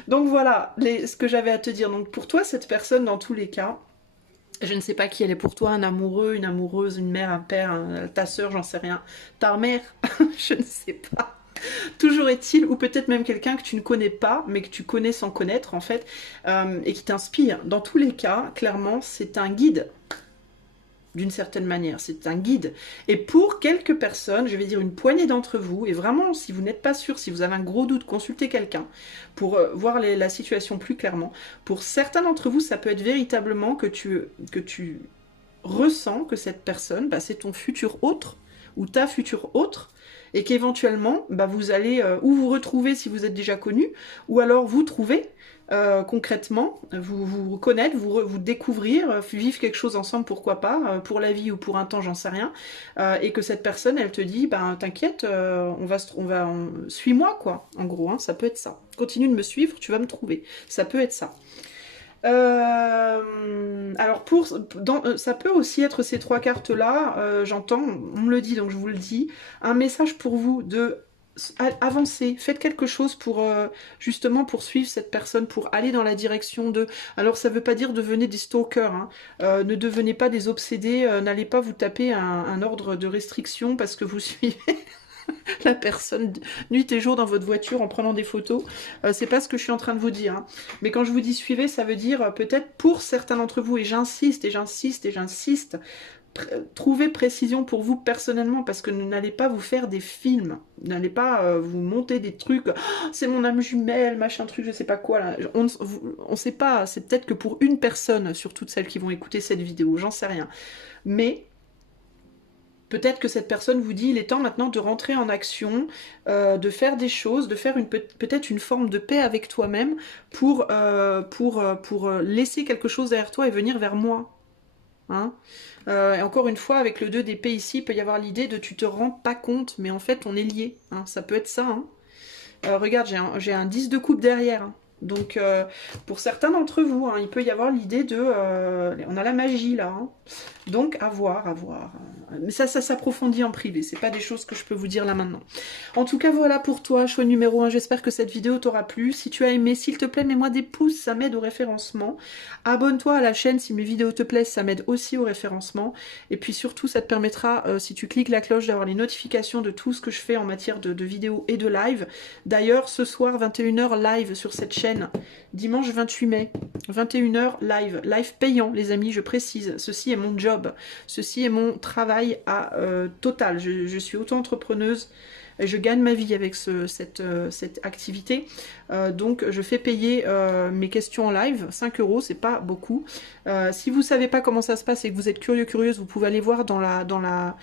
Donc voilà ce que j'avais à te dire. Donc pour toi, cette personne, dans tous les cas... Je ne sais pas qui elle est pour toi, un amoureux, une amoureuse, une mère, un père, ta soeur, j'en sais rien. Ta mère, je ne sais pas. Toujours est-il, ou peut-être même quelqu'un que tu ne connais pas, mais que tu connais sans connaître en fait, et qui t'inspire. Dans tous les cas, clairement, c'est un guide. d'une certaine manière, c'est un guide. Et pour quelques personnes, je vais dire une poignée d'entre vous, et vraiment, si vous n'êtes pas sûr, si vous avez un gros doute, consultez quelqu'un pour voir la situation plus clairement. Pour certains d'entre vous, ça peut être véritablement que tu ressens que cette personne, bah, c'est ton futur autre, ou ta future autre, et qu'éventuellement, bah, vous allez ou vous retrouver si vous êtes déjà connu, ou alors vous trouver concrètement, vous connaître, vous découvrir, vivre quelque chose ensemble, pourquoi pas, pour la vie ou pour un temps, j'en sais rien, et que cette personne, elle te dit, ben t'inquiète, suis-moi quoi, en gros, hein, ça peut être ça. Continue de me suivre, tu vas me trouver, ça peut être ça. Alors ça peut aussi être ces trois cartes là, j'entends, on me le dit donc je vous le dis, un message pour vous de avancer, faites quelque chose pour justement poursuivre cette personne, pour aller dans la direction de... Alors ça veut pas dire devenez des stalkers, hein. Ne devenez pas des obsédés, n'allez pas vous taper un ordre de restriction parce que vous suivez la personne nuit et jour dans votre voiture en prenant des photos. C'est pas ce que je suis en train de vous dire, hein. Mais quand je vous dis suivez, ça veut dire peut-être pour certains d'entre vous, et j'insiste, et j'insiste, et j'insiste, trouvez précision pour vous personnellement, parce que vous n'allez pas vous faire des films, vous n'allez pas vous monter des trucs, oh, c'est mon âme jumelle, machin truc, je sais pas quoi, là. On sait pas, c'est peut-être que pour une personne sur toutes celles qui vont écouter cette vidéo, j'en sais rien. Mais peut-être que cette personne vous dit, il est temps maintenant de rentrer en action, de faire des choses, de faire peut-être une forme de paix avec toi-même pour laisser quelque chose derrière toi et venir vers moi. Hein, et encore une fois, avec le 2 d'épée ici, il peut y avoir l'idée de tu te rends pas compte, mais en fait on est liés. Hein, ça peut être ça. Hein. Regarde, j'ai un 10 de coupe derrière. Hein. Donc pour certains d'entre vous, hein, il peut y avoir l'idée de... on a la magie là. Hein. Donc à voir, à voir. Mais ça s'approfondit en privé, c'est pas des choses que je peux vous dire là maintenant. En tout cas, voilà pour toi, choix numéro 1. J'espère que cette vidéo t'aura plu. Si tu as aimé, s'il te plaît, mets-moi des pouces, ça m'aide au référencement. Abonne-toi à la chaîne si mes vidéos te plaisent, ça m'aide aussi au référencement. Et puis surtout, ça te permettra, si tu cliques la cloche, d'avoir les notifications de tout ce que je fais en matière de vidéos et de live. D'ailleurs, ce soir, 21h live sur cette chaîne, dimanche 28 mai, 21h live payant, les amis, je précise. Ceci est mon job, ceci est mon travail à total. Je suis auto-entrepreneuse, je gagne ma vie avec cette activité, donc je fais payer mes questions en live, 5 €, c'est pas beaucoup. Si vous savez pas comment ça se passe et que vous êtes curieuse, vous pouvez aller voir dans la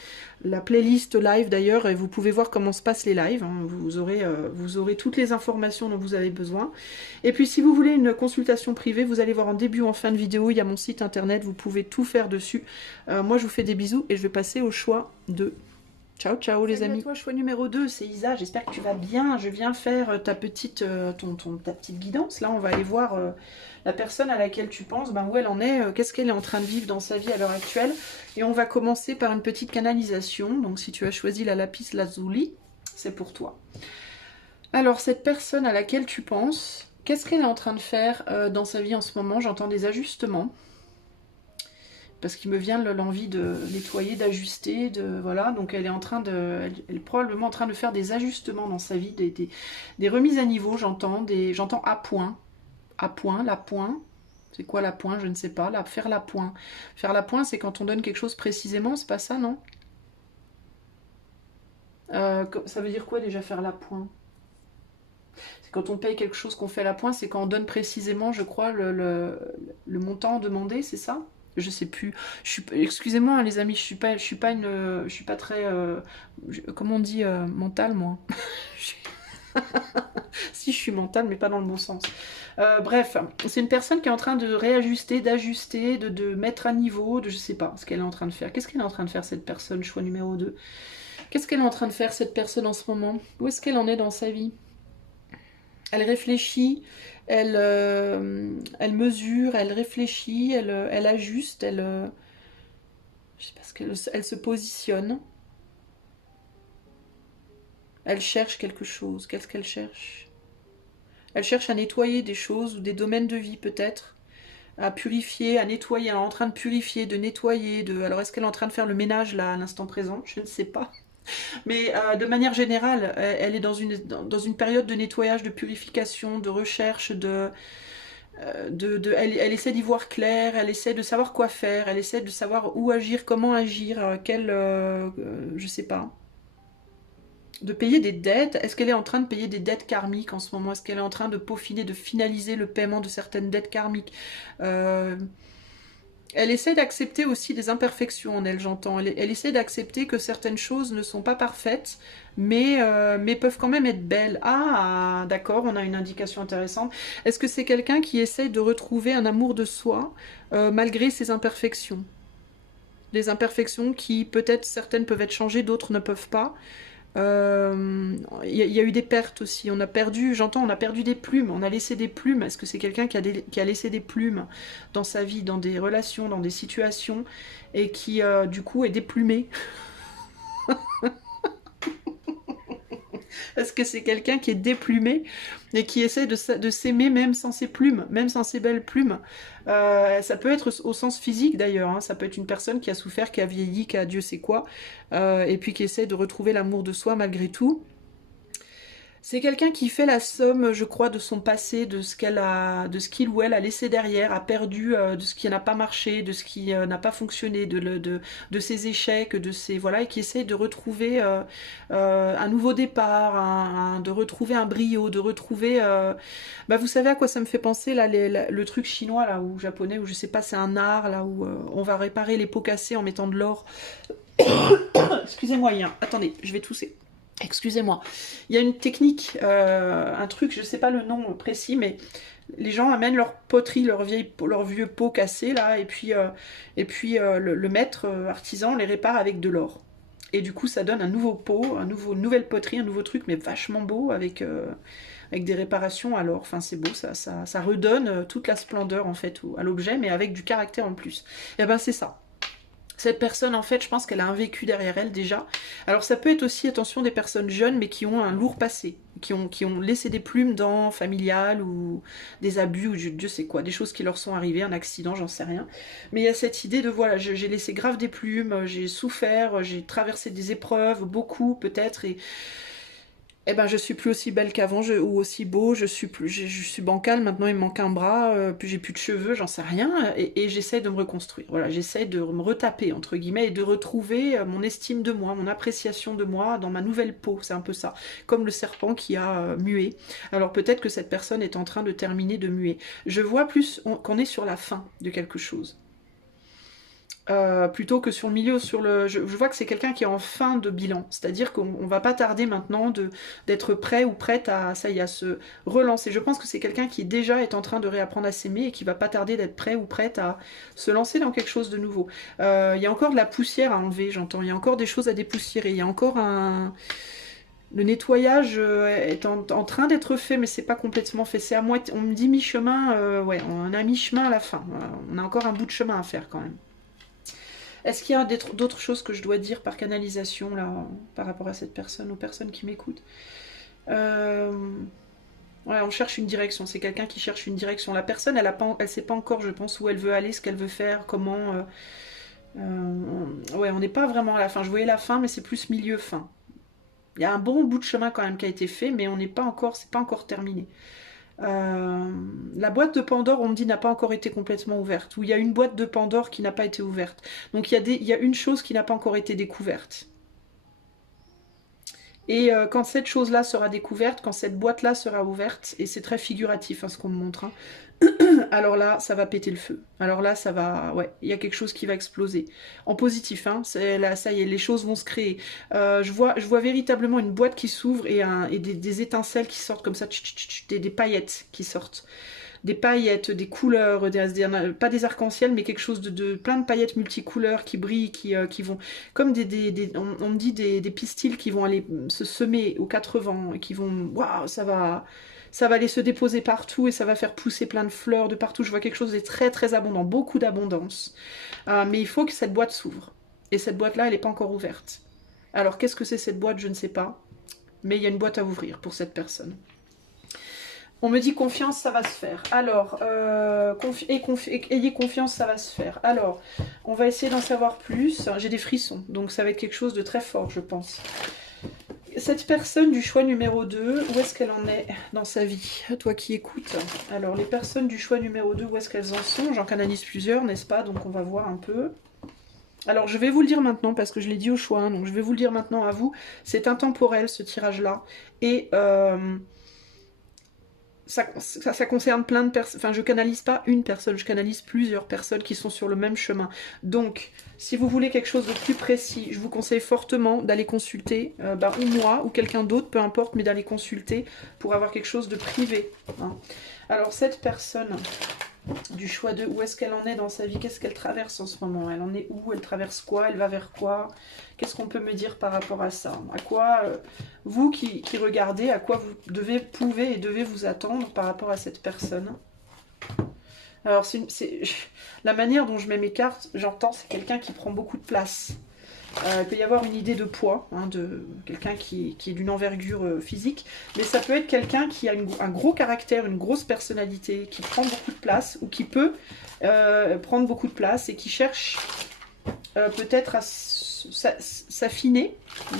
playlist live d'ailleurs, et vous pouvez voir comment se passent les lives, hein. Vous aurez toutes les informations dont vous avez besoin. Et puis si vous voulez une consultation privée, vous allez voir en début ou en fin de vidéo, il y a mon site internet, vous pouvez tout faire dessus. Moi je vous fais des bisous et je vais passer au choix de... Ciao, ciao les amis. Toi, choix numéro 2, c'est Isa. J'espère que tu vas bien. Je viens faire ta petite guidance. Là, on va aller voir la personne à laquelle tu penses, ben, où elle en est, qu'est-ce qu'elle est en train de vivre dans sa vie à l'heure actuelle. Et on va commencer par une petite canalisation. Donc, si tu as choisi la lapis lazuli, c'est pour toi. Alors, cette personne à laquelle tu penses, qu'est-ce qu'elle est en train de faire dans sa vie en ce moment? J'entends des ajustements. Parce qu'il me vient l'envie de nettoyer, d'ajuster, voilà. Donc elle est en train elle est probablement en train de faire des ajustements dans sa vie, des remises à niveau, j'entends à point, la point. C'est quoi la point? Je ne sais pas. Là, faire la point. Faire la point, c'est quand on donne quelque chose précisément, c'est pas ça, non? Ça veut dire quoi déjà faire la point? C'est quand on paye quelque chose qu'on fait la point, c'est quand on donne précisément, je crois, le montant demandé, c'est ça? Je sais plus. Excusez-moi les amis, je suis pas très, comment on dit, mentale moi. Si je suis mentale, mais pas dans le bon sens. Bref, c'est une personne qui est en train de réajuster, d'ajuster, de mettre à niveau, je sais pas ce qu'elle est en train de faire. Qu'est-ce qu'elle est en train de faire cette personne, choix numéro 2? Qu'est-ce qu'elle est en train de faire cette personne en ce moment? Où est-ce qu'elle en est dans sa vie? Elle réfléchit, elle mesure, elle réfléchit, elle ajuste, je sais pas ce elle se positionne. Elle cherche quelque chose. Qu'est-ce qu'elle cherche? Elle cherche à nettoyer des choses ou des domaines de vie peut-être, à purifier, à nettoyer. Elle est en train de purifier, de nettoyer. Alors est-ce qu'elle est en train de faire le ménage là à l'instant présent? Je ne sais pas. Mais de manière générale, elle est dans une période de nettoyage, de purification, de recherche, Elle essaie d'y voir clair, elle essaie de savoir quoi faire, elle essaie de savoir où agir, comment agir, je sais pas. De payer des dettes. Est-ce qu'elle est en train de payer des dettes karmiques en ce moment? Est-ce qu'elle est en train de peaufiner, de finaliser le paiement de certaines dettes karmiques? Elle essaie d'accepter aussi des imperfections en elle, j'entends. Elle essaie d'accepter que certaines choses ne sont pas parfaites, mais peuvent quand même être belles. Ah, d'accord, on a une indication intéressante. Est-ce que c'est quelqu'un qui essaie de retrouver un amour de soi malgré ses imperfections? Des imperfections qui, peut-être, certaines peuvent être changées, d'autres ne peuvent pas. Y a eu des pertes aussi. On a perdu, j'entends, on a perdu des plumes. On a laissé des plumes. Est-ce que c'est quelqu'un qui a laissé des plumes dans sa vie, dans des relations, dans des situations, et qui, du coup, est déplumé? Est-ce que c'est quelqu'un qui est déplumé et qui essaie de s'aimer même sans ses plumes, même sans ses belles plumes? Ça peut être au sens physique d'ailleurs, hein. Ça peut être une personne qui a souffert, qui a vieilli, qui a Dieu sait quoi, et puis qui essaie de retrouver l'amour de soi malgré tout. C'est quelqu'un qui fait la somme, je crois, de son passé, de ce qu'il ou elle a laissé derrière, a perdu, de ce qui n'a pas marché, de ce qui n'a pas fonctionné, de ses échecs, de ses voilà, et qui essaie de retrouver un nouveau départ, de retrouver un brio, de retrouver. Bah, vous savez à quoi ça me fait penser là, le truc chinois là ou japonais ou je sais pas, c'est un art là où on va réparer les pots cassés en mettant de l'or. Excusez-moi, attendez, je vais tousser. Excusez-moi. Il y a une technique, un truc, je ne sais pas le nom précis, mais les gens amènent leur poterie, leur vieux pot cassé, là, et puis le maître artisan les répare avec de l'or. Et du coup, ça donne un nouveau pot, une nouvelle poterie, un nouveau truc, mais vachement beau, avec des réparations à l'or. Enfin, c'est beau, ça redonne toute la splendeur, en fait, à l'objet, mais avec du caractère en plus. Et ben, c'est ça. Cette personne, en fait, je pense qu'elle a un vécu derrière elle déjà. Alors ça peut être aussi, attention, des personnes jeunes, mais qui ont un lourd passé, qui ont laissé des plumes dans familial, ou des abus, ou Dieu sait quoi, des choses qui leur sont arrivées, un accident, j'en sais rien. Mais il y a cette idée de, voilà, j'ai laissé grave des plumes, j'ai souffert, j'ai traversé des épreuves, beaucoup peut-être, et eh ben je suis plus aussi belle qu'avant, ou aussi beau, je suis bancale, maintenant il me manque un bras, puis j'ai plus de cheveux, j'en sais rien, et j'essaie de me reconstruire. Voilà, j'essaie de me retaper, entre guillemets, et de retrouver mon estime de moi, mon appréciation de moi dans ma nouvelle peau, c'est un peu ça. Comme le serpent qui a mué. Alors peut-être que cette personne est en train de terminer de muer. Je vois plus qu'on est sur la fin de quelque chose. Plutôt que sur le milieu, je vois que c'est quelqu'un qui est en fin de bilan, c'est-à-dire qu'on va pas tarder maintenant d'être prêt ou prête à, ça y est, à se relancer. Je pense que c'est quelqu'un qui déjà est en train de réapprendre à s'aimer et qui va pas tarder d'être prêt ou prête à se lancer dans quelque chose de nouveau. Il y a encore de la poussière à enlever, j'entends, il y a encore des choses à dépoussiérer, il y a encore le nettoyage est en train d'être fait, mais c'est pas complètement fait. C'est à moitié, on me dit mi-chemin, ouais, on a mi-chemin à la fin. On a encore un bout de chemin à faire quand même. Est-ce qu'il y a d'autres choses que je dois dire par canalisation là, par rapport à cette personne, aux personnes qui m'écoutent? Ouais, on cherche une direction. C'est quelqu'un qui cherche une direction. La personne, elle sait pas encore, je pense, où elle veut aller, ce qu'elle veut faire, comment. Ouais, on n'est pas vraiment à la fin. Je voyais la fin, mais c'est plus milieu-fin. Il y a un bon bout de chemin quand même qui a été fait, mais on n'est pas encore, c'est pas encore terminé. La boîte de Pandore, on me dit, n'a pas encore été complètement ouverte. Ou il y a une boîte de Pandore qui n'a pas été ouverte. Donc il y a une chose qui n'a pas encore été découverte. Et quand cette chose-là sera découverte, quand cette boîte-là sera ouverte, et c'est très figuratif hein, ce qu'on me montre, hein, alors là, ça va péter le feu. Alors là, ça va... Ouais, il y a quelque chose qui va exploser. En positif, hein, là, ça y est, les choses vont se créer. Je vois véritablement une boîte qui s'ouvre et des étincelles qui sortent comme ça, des paillettes qui sortent. Des paillettes, des couleurs, pas des arcs-en-ciel, mais quelque chose de plein de paillettes multicouleurs qui brillent, qui vont... Comme on me dit des pistils qui vont aller se semer aux quatre vents, et qui vont... Waouh, ça va aller se déposer partout et ça va faire pousser plein de fleurs de partout. Je vois quelque chose de très très abondant, beaucoup d'abondance. Mais il faut que cette boîte s'ouvre. Et cette boîte-là, elle n'est pas encore ouverte. Alors qu'est-ce que c'est cette boîte? Je ne sais pas. Mais il y a une boîte à ouvrir pour cette personne. On me dit confiance, ça va se faire. Alors, ayez confiance, ça va se faire. Alors, on va essayer d'en savoir plus. J'ai des frissons, donc ça va être quelque chose de très fort, je pense. Cette personne du choix numéro 2, où est-ce qu'elle en est dans sa vie? Toi qui écoutes. Alors, les personnes du choix numéro 2, où est-ce qu'elles en sont? J'en canalise plusieurs, n'est-ce pas? Donc, on va voir un peu. Alors, je vais vous le dire maintenant, parce que je l'ai dit au choix, hein, donc je vais vous le dire maintenant à vous. C'est intemporel, ce tirage-là. Et ça concerne plein de personnes. Enfin, je canalise pas une personne, je canalise plusieurs personnes qui sont sur le même chemin. Donc, si vous voulez quelque chose de plus précis, je vous conseille fortement d'aller consulter, ou moi, ou quelqu'un d'autre, peu importe, mais d'aller consulter pour avoir quelque chose de privé. Hein. Alors, cette personne du choix de où est-ce qu'elle en est dans sa vie, qu'est-ce qu'elle traverse en ce moment, elle en est où, elle traverse quoi, elle va vers quoi, qu'est-ce qu'on peut me dire par rapport à ça, à quoi vous qui regardez, à quoi vous pouvez et devez vous attendre par rapport à cette personne. Alors la manière dont je mets mes cartes, j'entends, c'est quelqu'un qui prend beaucoup de place. Il peut y avoir une idée de poids, hein, de quelqu'un qui est d'une envergure physique, mais ça peut être quelqu'un qui a un gros caractère, une grosse personnalité, qui prend beaucoup de place, ou qui peut prendre beaucoup de place, et qui cherche peut-être à s'affiner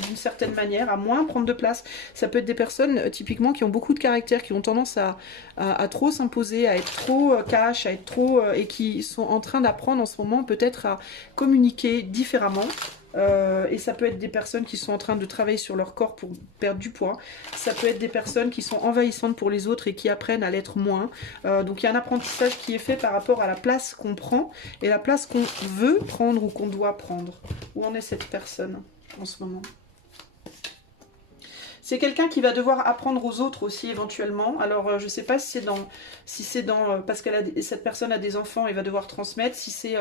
d'une certaine manière, à moins prendre de place. Ça peut être des personnes typiquement qui ont beaucoup de caractère, qui ont tendance à trop s'imposer, à être trop cash, à être trop... et qui sont en train d'apprendre en ce moment peut-être à communiquer différemment. Et ça peut être des personnes qui sont en train de travailler sur leur corps pour perdre du poids. Ça peut être des personnes qui sont envahissantes pour les autres et qui apprennent à l'être moins. Donc il y a un apprentissage qui est fait par rapport à la place qu'on prend et la place qu'on veut prendre ou qu'on doit prendre. Où en est cette personne en ce moment? C'est quelqu'un qui va devoir apprendre aux autres aussi éventuellement. Alors je ne sais pas si c'est dans parce que cette personne a des enfants et va devoir transmettre, si c'est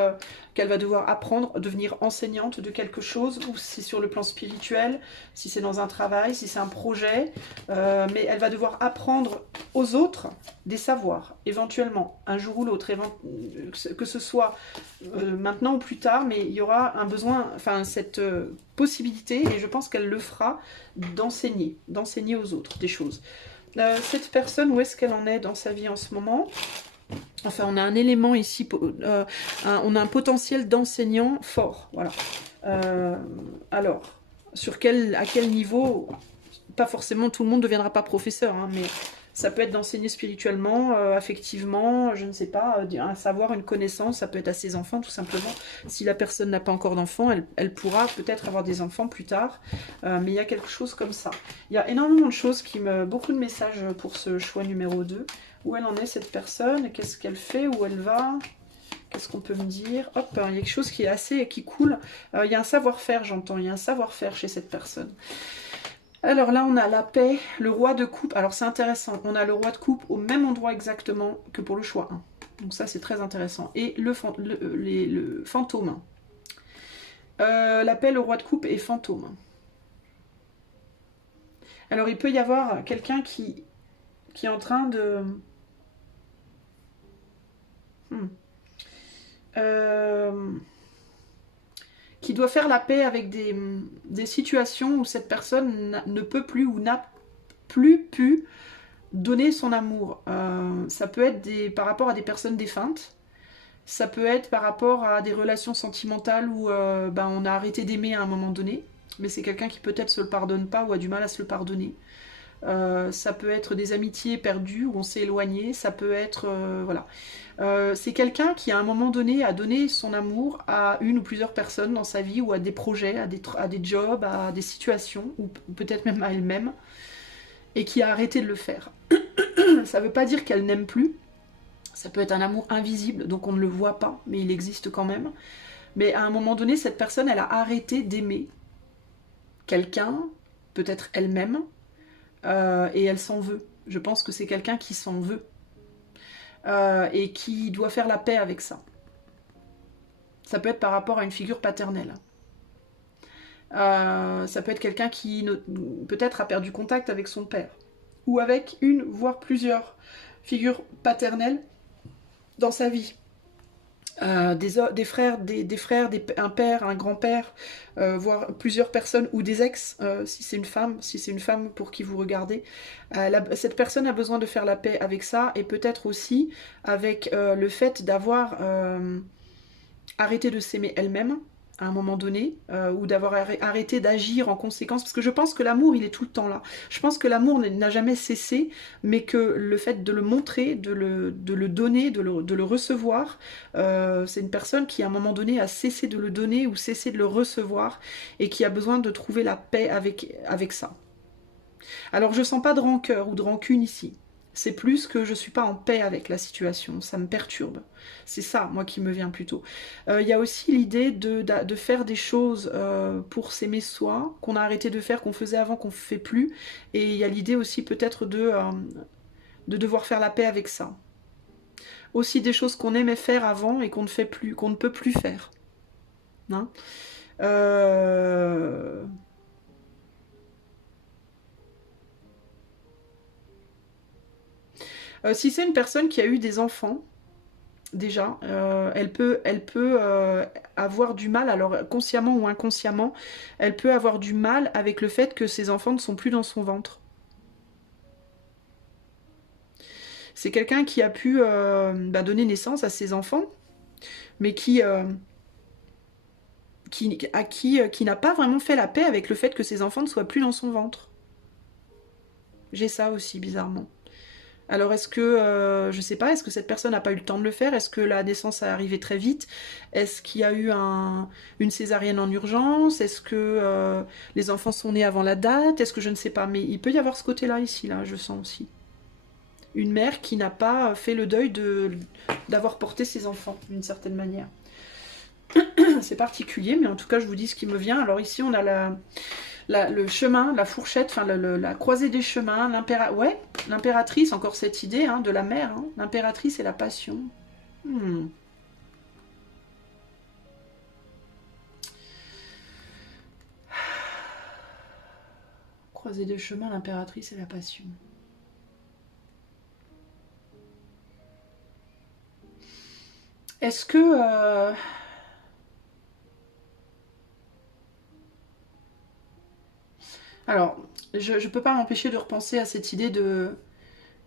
qu'elle va devoir apprendre, devenir enseignante de quelque chose, ou si c'est sur le plan spirituel, si c'est dans un travail, si c'est un projet. Mais elle va devoir apprendre aux autres des savoirs, éventuellement, un jour ou l'autre, que ce soit maintenant ou plus tard, mais il y aura un besoin, enfin cette possibilité, et je pense qu'elle le fera, d'enseigner aux autres des choses. Cette personne, où est-ce qu'elle en est dans sa vie en ce moment? Enfin, on a un élément ici, on a un potentiel d'enseignant fort, voilà. Alors, à quel niveau? Pas forcément, tout le monde ne deviendra pas professeur, hein, mais ça peut être d'enseigner spirituellement, affectivement, je ne sais pas, un savoir, une connaissance, ça peut être à ses enfants tout simplement. Si la personne n'a pas encore d'enfants, elle pourra peut-être avoir des enfants plus tard, mais il y a quelque chose comme ça. Il y a énormément de choses, beaucoup de messages pour ce choix numéro 2. Où elle en est cette personne, qu'est-ce qu'elle fait, où elle va, qu'est-ce qu'on peut me dire? Hop, il y a quelque chose qui coule, il y a un savoir-faire, j'entends, il y a un savoir-faire chez cette personne. Alors là, on a la paix, le roi de coupe. Alors c'est intéressant, on a le roi de coupe au même endroit exactement que pour le choix 1. Donc ça, c'est très intéressant. Et le fantôme. La paix, le roi de coupe et fantôme. Alors il peut y avoir quelqu'un qui est en train de... qui doit faire la paix avec des situations où cette personne ne peut plus ou n'a plus pu donner son amour. Ça peut être par rapport à des personnes défuntes, ça peut être par rapport à des relations sentimentales où on a arrêté d'aimer à un moment donné, mais c'est quelqu'un qui peut-être se le pardonne pas ou a du mal à se le pardonner. Ça peut être des amitiés perdues où on s'est éloigné, ça peut être... voilà. C'est quelqu'un qui à un moment donné a donné son amour à une ou plusieurs personnes dans sa vie, ou à des projets, à des jobs, à des situations, ou peut-être même à elle-même, et qui a arrêté de le faire. Ça ne veut pas dire qu'elle n'aime plus, ça peut être un amour invisible, donc on ne le voit pas, mais il existe quand même. Mais à un moment donné, cette personne, elle a arrêté d'aimer quelqu'un, peut-être elle-même, et elle s'en veut. Je pense que c'est quelqu'un qui s'en veut. Et qui doit faire la paix avec ça. Ça peut être par rapport à une figure paternelle. Ça peut être quelqu'un qui peut-être a perdu contact avec son père. Ou avec une, voire plusieurs figures paternelles dans sa vie. Des frères, un père, un grand-père, voire plusieurs personnes, ou des ex, si c'est une femme pour qui vous regardez. Cette personne a besoin de faire la paix avec ça, et peut-être aussi avec le fait d'avoir arrêté de s'aimer elle-même, à un moment donné, ou d'avoir arrêté d'agir en conséquence, parce que je pense que l'amour, il est tout le temps là. Je pense que l'amour n'a jamais cessé, mais que le fait de le montrer, de le donner, de le recevoir, c'est une personne qui à un moment donné a cessé de le donner ou cessé de le recevoir, et qui a besoin de trouver la paix avec ça. Alors je sens pas de rancœur ou de rancune ici. C'est plus que je suis pas en paix avec la situation, ça me perturbe. C'est ça, moi, qui me vient plutôt. Il y a aussi l'idée de faire des choses pour s'aimer soi, qu'on a arrêté de faire, qu'on faisait avant, qu'on ne fait plus. Et il y a l'idée aussi peut-être de devoir faire la paix avec ça. Aussi des choses qu'on aimait faire avant et qu'on ne fait plus, qu'on ne peut plus faire. Hein si c'est une personne qui a eu des enfants, déjà, elle peut avoir du mal, alors consciemment ou inconsciemment, elle peut avoir du mal avec le fait que ses enfants ne sont plus dans son ventre. C'est quelqu'un qui a pu donner naissance à ses enfants, mais qui n'a pas vraiment fait la paix avec le fait que ses enfants ne soient plus dans son ventre. J'ai ça aussi, bizarrement. Alors est-ce que, je sais pas, est-ce que cette personne n'a pas eu le temps de le faire? Est-ce que la naissance a arrivé très vite? Est-ce qu'il y a eu une césarienne en urgence? Est-ce que les enfants sont nés avant la date? Est-ce que je ne sais pas? Mais il peut y avoir ce côté-là ici, là, je sens aussi. Une mère qui n'a pas fait le deuil d'avoir porté ses enfants, d'une certaine manière. C'est particulier, mais en tout cas, je vous dis ce qui me vient. Alors ici, on a le chemin, la fourchette, enfin la croisée des chemins, l'impératrice, encore cette idée de la mère, l'impératrice et la passion. Croisée des chemins, l'impératrice et la passion. Est-ce que... Alors, je ne peux pas m'empêcher de repenser à cette idée de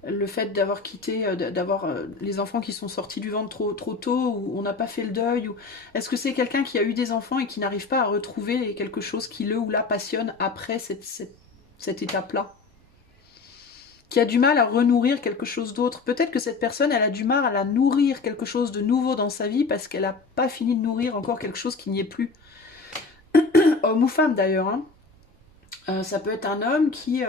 le fait d'avoir quitté, d'avoir les enfants qui sont sortis du ventre trop tôt, ou on n'a pas fait le deuil, ou est-ce que c'est quelqu'un qui a eu des enfants et qui n'arrive pas à retrouver quelque chose qui le ou la passionne après cette étape-là, qui a du mal à renourrir quelque chose d'autre? Peut-être que cette personne, elle a du mal à nourrir quelque chose de nouveau dans sa vie parce qu'elle n'a pas fini de nourrir encore quelque chose qui n'y est plus. Homme ou femme d'ailleurs, ça peut être un homme qui...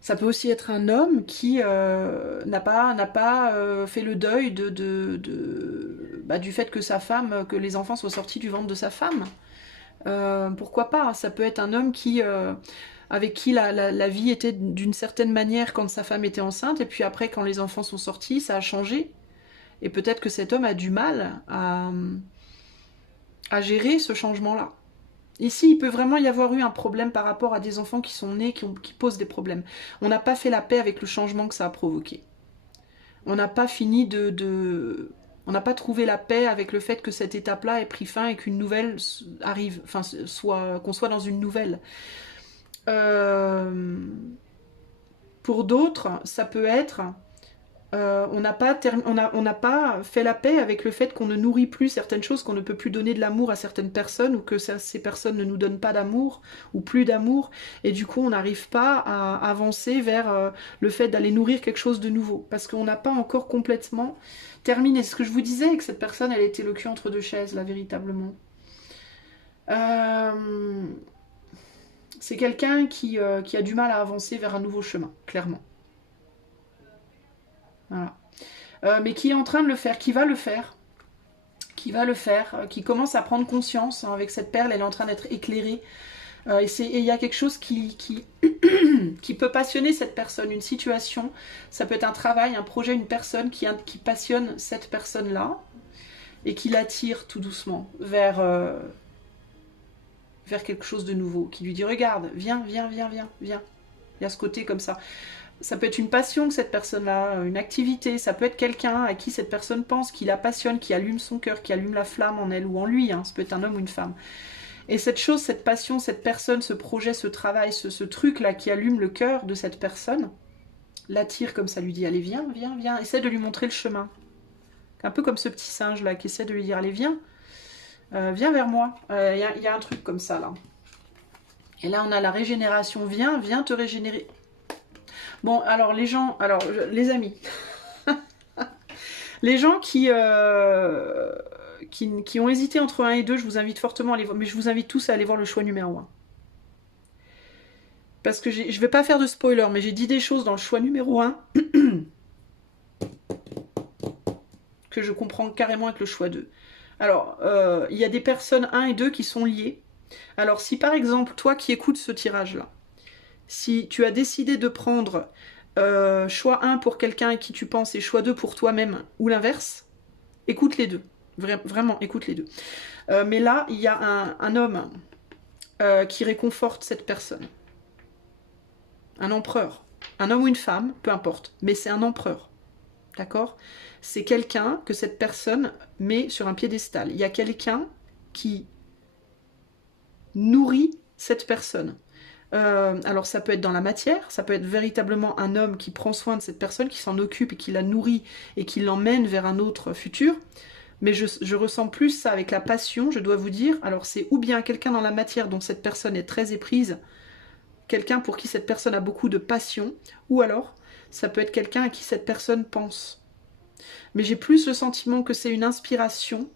ça peut aussi être un homme qui n'a pas fait le deuil du fait que sa femme, que les enfants soient sortis du ventre de sa femme. Pourquoi pas? Ça peut être un homme avec qui la vie était d'une certaine manière quand sa femme était enceinte, et puis après, quand les enfants sont sortis, ça a changé. Et peut-être que cet homme a du mal à gérer ce changement-là. Ici, il peut vraiment y avoir eu un problème par rapport à des enfants qui sont nés, qui posent des problèmes. On n'a pas fait la paix avec le changement que ça a provoqué. On n'a pas fini on n'a pas trouvé la paix avec le fait que cette étape-là ait pris fin et qu'une nouvelle arrive, enfin, qu'on soit dans une nouvelle. Pour d'autres, ça peut être... on n'a pas fait la paix avec le fait qu'on ne nourrit plus certaines choses, qu'on ne peut plus donner de l'amour à certaines personnes, ou que ces personnes ne nous donnent pas d'amour, ou plus d'amour, et du coup on n'arrive pas à avancer vers le fait d'aller nourrir quelque chose de nouveau, parce qu'on n'a pas encore complètement terminé. Ce que je vous disais, que cette personne, elle était le cul entre deux chaises, là, véritablement. C'est quelqu'un qui a du mal à avancer vers un nouveau chemin, clairement. Voilà. Mais qui est en train de le faire, qui va le faire, qui commence à prendre conscience, avec cette perle, elle est en train d'être éclairée. Et il y a quelque chose qui peut passionner cette personne, une situation, ça peut être un travail, un projet, une personne qui passionne cette personne-là, et qui l'attire tout doucement vers quelque chose de nouveau, qui lui dit regarde, viens. Il y a ce côté comme ça. Ça peut être une passion que cette personne a, une activité, ça peut être quelqu'un à qui cette personne pense, qui la passionne, qui allume son cœur, qui allume la flamme en elle ou en lui, ça peut être un homme ou une femme. Et cette chose, cette passion, cette personne, ce projet, ce travail, ce truc-là qui allume le cœur de cette personne, l'attire comme ça, lui dit allez viens, essaie de lui montrer le chemin. Un peu comme ce petit singe-là qui essaie de lui dire allez viens. Viens vers moi. Il y a un truc comme ça, là. Et là, on a la régénération. Viens te régénérer. Bon, alors, les gens... Alors, les amis. Les gens qui ont hésité entre 1 et 2, je vous invite fortement à aller voir. Mais je vous invite tous à aller voir le choix numéro 1. Parce que je ne vais pas faire de spoiler, mais j'ai dit des choses dans le choix numéro 1 que je comprends carrément avec le choix 2. Alors, il y a des personnes 1 et 2 qui sont liées. Alors, si par exemple, toi qui écoutes ce tirage-là, si tu as décidé de prendre choix 1 pour quelqu'un à qui tu penses et choix 2 pour toi-même, ou l'inverse, écoute les deux. Vraiment, écoute les deux. Mais là, il y a un homme qui réconforte cette personne. Un empereur. Un homme ou une femme, peu importe. Mais c'est un empereur. D'accord? C'est quelqu'un que cette personne met sur un piédestal. Il y a quelqu'un qui nourrit cette personne. Alors ça peut être dans la matière, ça peut être véritablement un homme qui prend soin de cette personne, qui s'en occupe et qui la nourrit et qui l'emmène vers un autre futur. Mais je ressens plus ça avec la passion, je dois vous dire. Alors c'est ou bien quelqu'un dans la matière dont cette personne est très éprise, quelqu'un pour qui cette personne a beaucoup de passion, ou alors ça peut être quelqu'un à qui cette personne pense. Mais j'ai plus le sentiment que c'est une inspiration,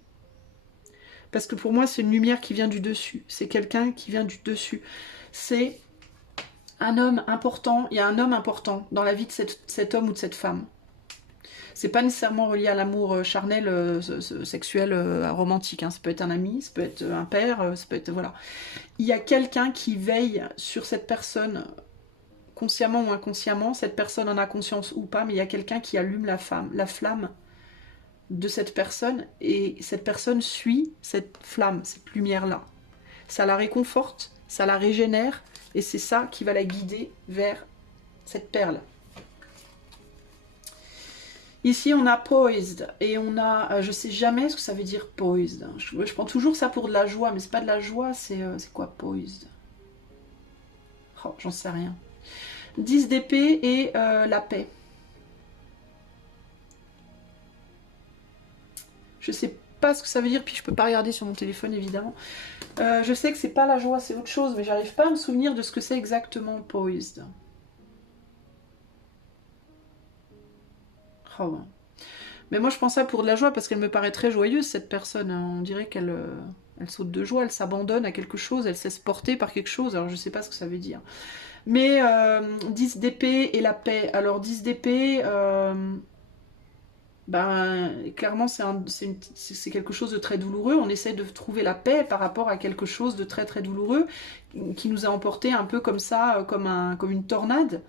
parce que pour moi c'est une lumière qui vient du dessus, c'est quelqu'un qui vient du dessus. C'est un homme important, il y a un homme important dans la vie de cet homme ou de cette femme. C'est pas nécessairement relié à l'amour charnel, sexuel, romantique. Hein. Ça peut être un ami, ça peut être un père, ça peut être... Voilà. Il y a quelqu'un qui veille sur cette personne, consciemment ou inconsciemment. Cette personne en a conscience ou pas, mais il y a quelqu'un qui allume la flamme de cette personne. Et cette personne suit cette flamme, cette lumière-là. Ça la réconforte, ça la régénère. Et c'est ça qui va la guider vers cette perle. Ici, on a poised, et on a, je sais jamais ce que ça veut dire poised. Je prends toujours ça pour de la joie, mais c'est pas de la joie, c'est quoi poised? Oh, j'en sais rien. 10 d'épée et la paix. Je sais pas ce que ça veut dire, puis je peux pas regarder sur mon téléphone, évidemment. Je sais que c'est pas la joie, c'est autre chose, mais j'arrive pas à me souvenir de ce que c'est exactement poised. Oh. Mais moi je pense ça pour de la joie parce qu'elle me paraît très joyeuse cette personne. On dirait qu'elle elle saute de joie, elle s'abandonne à quelque chose, elle se laisse porter par quelque chose. Alors je sais pas ce que ça veut dire. Mais 10 d'épée et la paix. Alors 10 d'épée, ben, clairement c'est quelque chose de très douloureux. On essaie de trouver la paix par rapport à quelque chose de très très douloureux qui nous a emporté un peu comme ça, comme une tornade.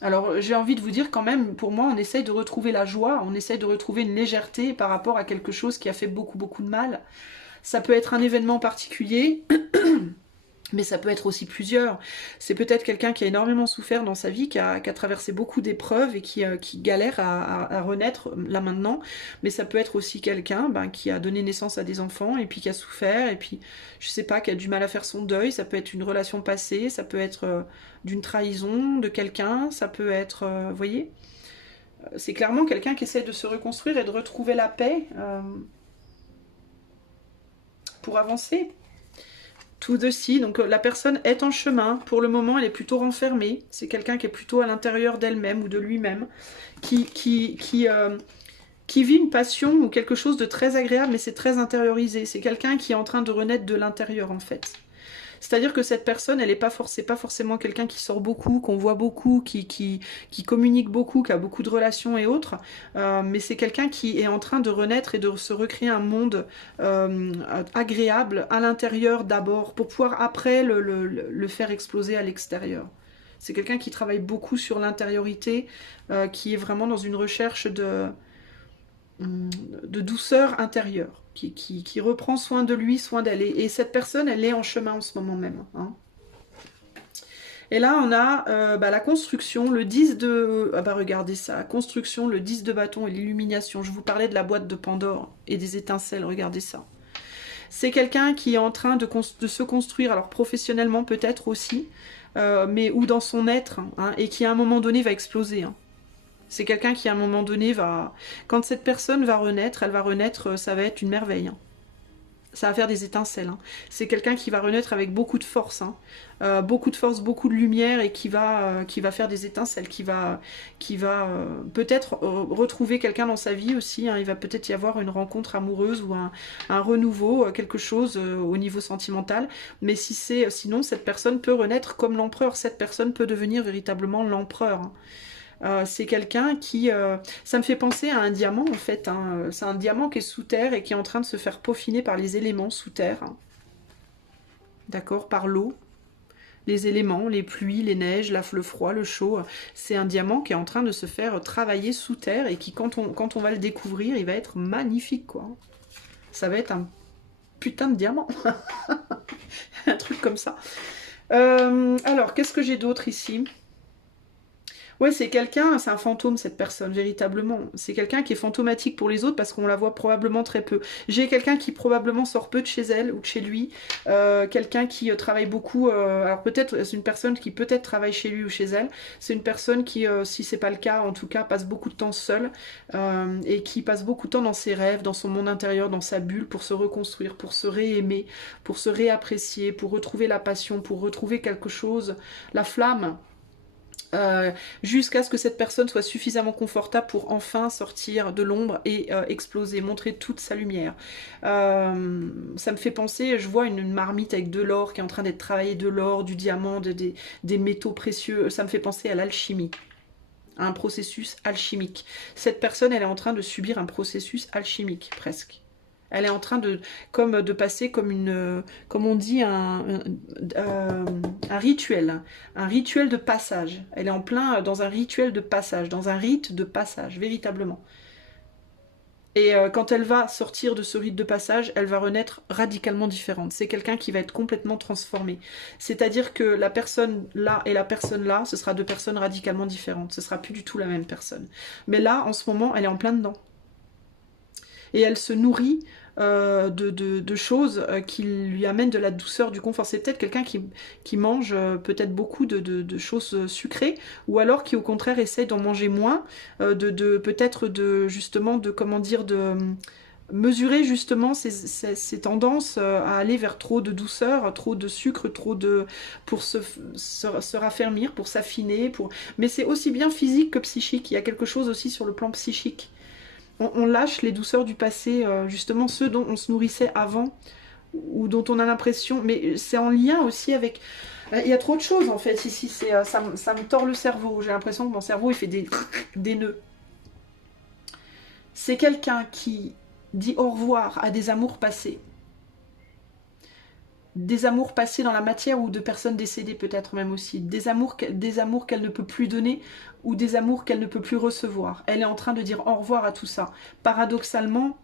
Alors j'ai envie de vous dire quand même, pour moi on essaye de retrouver la joie, on essaye de retrouver une légèreté par rapport à quelque chose qui a fait beaucoup beaucoup de mal. Ça peut être un événement particulier, mais ça peut être aussi plusieurs. C'est peut-être quelqu'un qui a énormément souffert dans sa vie, qui a traversé beaucoup d'épreuves et qui galère à renaître là maintenant. Mais ça peut être aussi quelqu'un qui a donné naissance à des enfants et puis qui a souffert et puis, je sais pas, qui a du mal à faire son deuil. Ça peut être une relation passée, ça peut être d'une trahison de quelqu'un, ça peut être, vous voyez, c'est clairement quelqu'un qui essaie de se reconstruire et de retrouver la paix pour avancer. Tout de si, donc la personne est en chemin, pour le moment elle est plutôt renfermée, c'est quelqu'un qui est plutôt à l'intérieur d'elle-même ou de lui-même, qui vit une passion ou quelque chose de très agréable mais c'est très intériorisé, c'est quelqu'un qui est en train de renaître de l'intérieur en fait. C'est-à-dire que cette personne, elle n'est pas, pas forcément quelqu'un qui sort beaucoup, qu'on voit beaucoup, qui communique beaucoup, qui a beaucoup de relations et autres, mais c'est quelqu'un qui est en train de renaître et de se recréer un monde agréable à l'intérieur d'abord, pour pouvoir après le faire exploser à l'extérieur. C'est quelqu'un qui travaille beaucoup sur l'intériorité, qui est vraiment dans une recherche de douceur intérieure. Qui reprend soin de lui, soin d'elle. Et cette personne, elle est en chemin en ce moment même. Hein. Et là, on a la construction, le 10 de... Ah bah regardez ça, la construction, le 10 de bâton et l'illumination. Je vous parlais de la boîte de Pandore et des étincelles, regardez ça. C'est quelqu'un qui est en train de se construire, alors professionnellement peut-être aussi, mais ou dans son être, hein, et qui à un moment donné va exploser. Hein. C'est quelqu'un qui à un moment donné va... Quand cette personne va renaître, elle va renaître, ça va être une merveille. Hein. Ça va faire des étincelles. Hein. C'est quelqu'un qui va renaître avec beaucoup de force. Hein. Beaucoup de force, beaucoup de lumière et qui va faire des étincelles, qui va peut-être retrouver quelqu'un dans sa vie aussi. Hein. Il va peut-être y avoir une rencontre amoureuse ou un renouveau, quelque chose au niveau sentimental. Mais sinon, cette personne peut renaître comme l'empereur. Cette personne peut devenir véritablement l'empereur. Hein. C'est quelqu'un qui... ça me fait penser à un diamant en fait. Hein. C'est un diamant qui est sous terre et qui est en train de se faire peaufiner par les éléments sous terre. Hein. D'accord, par l'eau. Les éléments, les pluies, les neiges, le froid, le chaud. C'est un diamant qui est en train de se faire travailler sous terre et qui, quand on va le découvrir, il va être magnifique, quoi. Ça va être un putain de diamant. Un truc comme ça. Alors, qu'est-ce que j'ai d'autre ici ? Ouais, c'est quelqu'un, c'est un fantôme cette personne, véritablement. C'est quelqu'un qui est fantomatique pour les autres parce qu'on la voit probablement très peu. J'ai quelqu'un qui probablement sort peu de chez elle ou de chez lui. Quelqu'un qui travaille beaucoup. Alors peut-être, c'est une personne qui peut-être travaille chez lui ou chez elle. C'est une personne qui, si c'est pas le cas, en tout cas, passe beaucoup de temps seule et qui passe beaucoup de temps dans ses rêves, dans son monde intérieur, dans sa bulle pour se reconstruire, pour se réaimer, pour se réapprécier, pour retrouver la passion, pour retrouver quelque chose, la flamme. Jusqu'à ce que cette personne soit suffisamment confortable pour enfin sortir de l'ombre et exploser, montrer toute sa lumière. Ça me fait penser, je vois une marmite avec de l'or qui est en train d'être travaillée, de l'or, du diamant, des métaux précieux. Ça me fait penser à l'alchimie, à un processus alchimique. Cette personne, elle est en train de subir un processus alchimique, presque. Elle est en train de passer comme on dit, un rituel de passage. Elle est en plein dans un rituel de passage, dans un rite de passage, véritablement. Et quand elle va sortir de ce rite de passage, elle va renaître radicalement différente. C'est quelqu'un qui va être complètement transformé. C'est-à-dire que la personne là et la personne là, ce sera deux personnes radicalement différentes. Ce sera plus du tout la même personne. Mais là, en ce moment, elle est en plein dedans. Et elle se nourrit de choses qui lui amènent de la douceur, du confort. C'est peut-être quelqu'un qui mange peut-être beaucoup de choses sucrées, ou alors qui au contraire essaye d'en manger moins, peut-être justement de mesurer justement ces tendances à aller vers trop de douceur, trop de sucre, pour se raffermir, pour s'affiner, mais c'est aussi bien physique que psychique. Il y a quelque chose aussi sur le plan psychique. On lâche les douceurs du passé, justement ceux dont on se nourrissait avant, ou dont on a l'impression, mais c'est en lien aussi avec... Il y a trop de choses en fait ici, ça me tord le cerveau, j'ai l'impression que mon cerveau il fait des nœuds. C'est quelqu'un qui dit au revoir à des amours passés. Des amours passés dans la matière ou de personnes décédées peut-être même aussi. Des amours qu'elle ne peut plus donner ou des amours qu'elle ne peut plus recevoir. Elle est en train de dire au revoir à tout ça. Paradoxalement,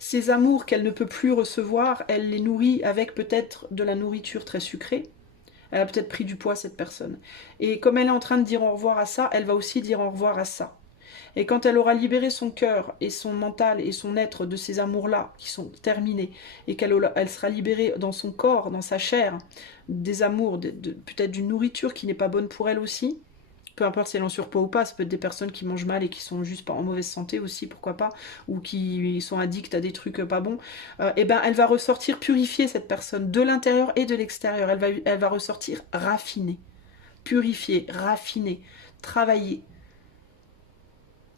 ces amours qu'elle ne peut plus recevoir, elle les nourrit avec peut-être de la nourriture très sucrée. Elle a peut-être pris du poids cette personne. Et comme elle est en train de dire au revoir à ça, elle va aussi dire au revoir à ça. Et quand elle aura libéré son cœur et son mental et son être de ces amours-là qui sont terminés, et qu'elle sera libérée dans son corps, dans sa chair, des amours, peut-être d'une nourriture qui n'est pas bonne pour elle aussi, peu importe si elle est en surpoids ou pas, ça peut être des personnes qui mangent mal et qui sont juste pas en mauvaise santé aussi, pourquoi pas, ou qui sont addictes à des trucs pas bons, et ben elle va ressortir purifiée cette personne, de l'intérieur et de l'extérieur, elle va ressortir raffinée, purifiée, raffinée, travaillée.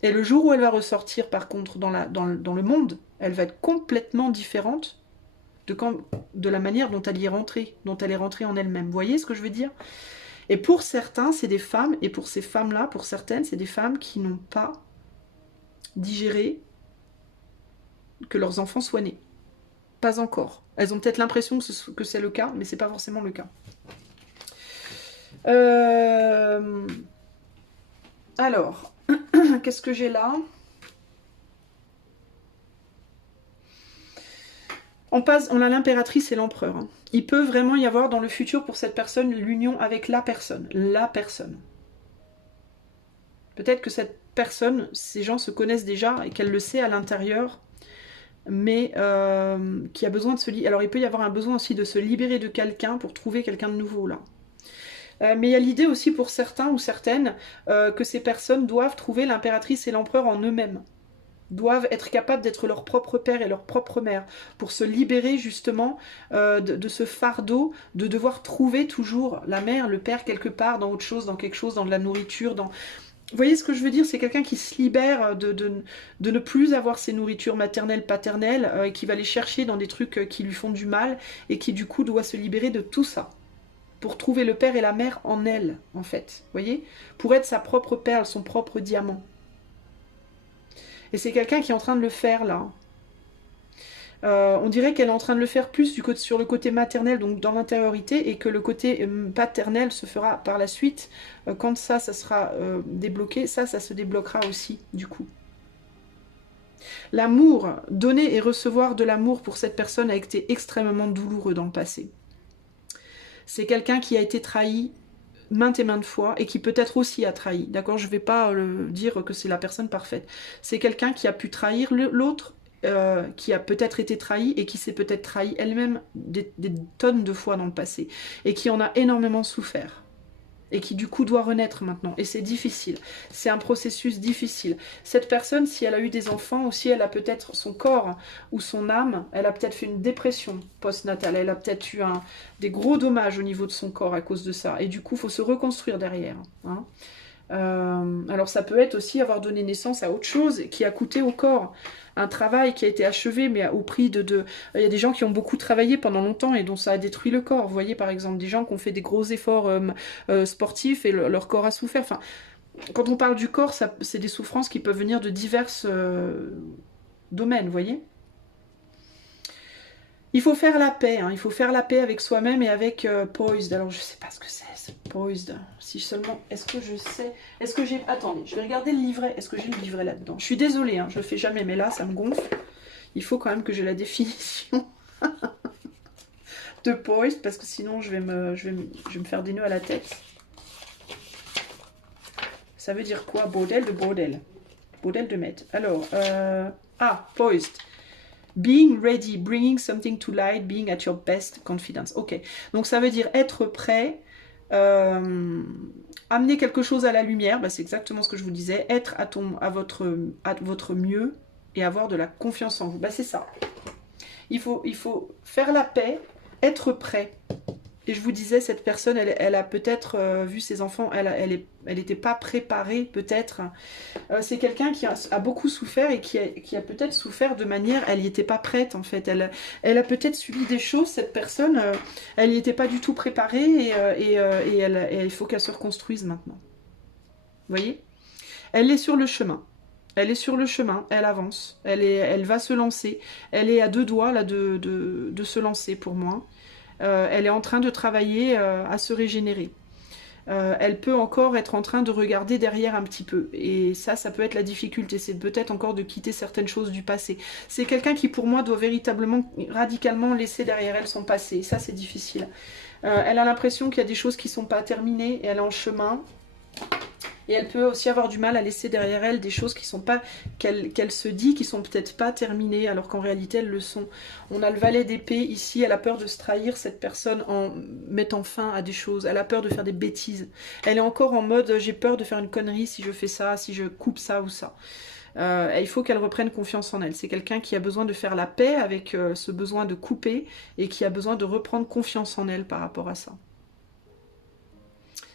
Et le jour où elle va ressortir, par contre, dans le monde, elle va être complètement différente de la manière dont elle y est rentrée, dont elle est rentrée en elle-même. Vous voyez ce que je veux dire ? Et pour certains, c'est des femmes, et pour ces femmes-là, pour certaines, c'est des femmes qui n'ont pas digéré que leurs enfants soient nés. Pas encore. Elles ont peut-être l'impression que c'est le cas, mais c'est pas forcément le cas. Alors... Qu'est-ce que j'ai là ? On a l'impératrice et l'empereur. Hein. Il peut vraiment y avoir dans le futur pour cette personne l'union avec la personne. La personne. Peut-être que cette personne, ces gens se connaissent déjà et qu'elle le sait à l'intérieur, mais qui a besoin de se libérer. Alors il peut y avoir un besoin aussi de se libérer de quelqu'un pour trouver quelqu'un de nouveau là. Mais il y a l'idée aussi pour certains ou certaines que ces personnes doivent trouver l'impératrice et l'empereur en eux-mêmes. Doivent être capables d'être leur propre père et leur propre mère, pour se libérer justement de ce fardeau de devoir trouver toujours la mère, le père quelque part, dans autre chose, dans quelque chose, dans de la nourriture, dans... Vous voyez ce que je veux dire? C'est quelqu'un qui se libère de ne plus avoir ses nourritures maternelles, paternelles, et qui va les chercher dans des trucs qui lui font du mal, et qui du coup doit se libérer de tout ça, pour trouver le père et la mère en elle, en fait. Vous voyez? Pour être sa propre perle, son propre diamant. Et c'est quelqu'un qui est en train de le faire, là. On dirait qu'elle est en train de le faire plus sur le côté maternel, donc dans l'intériorité, et que le côté paternel se fera par la suite. Quand ça sera débloqué, ça se débloquera aussi, du coup. L'amour, donner et recevoir de l'amour pour cette personne a été extrêmement douloureux dans le passé. C'est quelqu'un qui a été trahi maintes et maintes fois, et qui peut-être aussi a trahi, d'accord? Je ne vais pas dire que c'est la personne parfaite. C'est quelqu'un qui a pu trahir l'autre, qui a peut-être été trahi, et qui s'est peut-être trahi elle-même des tonnes de fois dans le passé, et qui en a énormément souffert. Et qui du coup doit renaître maintenant. Et c'est difficile. C'est un processus difficile. Cette personne, si elle a eu des enfants, ou si elle a peut-être son corps ou son âme, elle a peut-être fait une dépression post-natale. Elle a peut-être eu des gros dommages au niveau de son corps à cause de ça. Et du coup, il faut se reconstruire derrière. Hein. Alors ça peut être aussi avoir donné naissance à autre chose qui a coûté au corps. Un travail qui a été achevé, mais au prix Il y a des gens qui ont beaucoup travaillé pendant longtemps et dont ça a détruit le corps. Vous voyez, par exemple, des gens qui ont fait des gros efforts sportifs et leur corps a souffert. Enfin, quand on parle du corps, c'est des souffrances qui peuvent venir de divers domaines, vous voyez. Il faut faire la paix, hein. Il faut faire la paix avec soi-même et avec Poised. Alors je sais pas ce que c'est Poised. Si seulement, est-ce que je sais, est-ce que j'ai, attendez, je vais regarder le livret, est-ce que j'ai le livret là-dedans? Je suis désolée, hein, je le fais jamais, mais là ça me gonfle. Il faut quand même que j'ai la définition de Poised, parce que sinon je vais me faire des nœuds à la tête. Ça veut dire quoi? Bordel de bordel. Bordel de maître. Alors, Poised. Being ready, bringing something to light, being at your best confidence. Ok, donc ça veut dire être prêt, amener quelque chose à la lumière, bah c'est exactement ce que je vous disais, être à votre mieux et avoir de la confiance en vous. Bah c'est ça. Il faut faire la paix, être prêt. Et je vous disais, cette personne, elle a peut-être vu ses enfants, elle n'était pas préparée, peut-être. C'est quelqu'un qui a beaucoup souffert et qui a peut-être souffert de manière, elle n'y était pas prête, en fait. Elle a peut-être subi des choses, cette personne, elle n'y était pas du tout préparée et il faut qu'elle se reconstruise maintenant. Vous voyez? Elle est sur le chemin. Elle est sur le chemin, elle avance, elle va se lancer. Elle est à 2 doigts là, de se lancer pour moi. Elle est en train de travailler à se régénérer. Elle peut encore être en train de regarder derrière un petit peu. Et ça peut être la difficulté. C'est peut-être encore de quitter certaines choses du passé. C'est quelqu'un qui, pour moi, doit véritablement, radicalement laisser derrière elle son passé. Et ça, c'est difficile. Elle a l'impression qu'il y a des choses qui ne sont pas terminées et elle est en chemin. Et elle peut aussi avoir du mal à laisser derrière elle des choses qui sont pas, qu'elle se dit, qui sont peut-être pas terminées, alors qu'en réalité elles le sont. On a le valet d'épée ici, elle a peur de se trahir, cette personne, en mettant fin à des choses. Elle a peur de faire des bêtises. Elle est encore en mode, j'ai peur de faire une connerie si je fais ça, si je coupe ça ou ça. Il faut qu'elle reprenne confiance en elle. C'est quelqu'un qui a besoin de faire la paix avec ce besoin de couper et qui a besoin de reprendre confiance en elle par rapport à ça.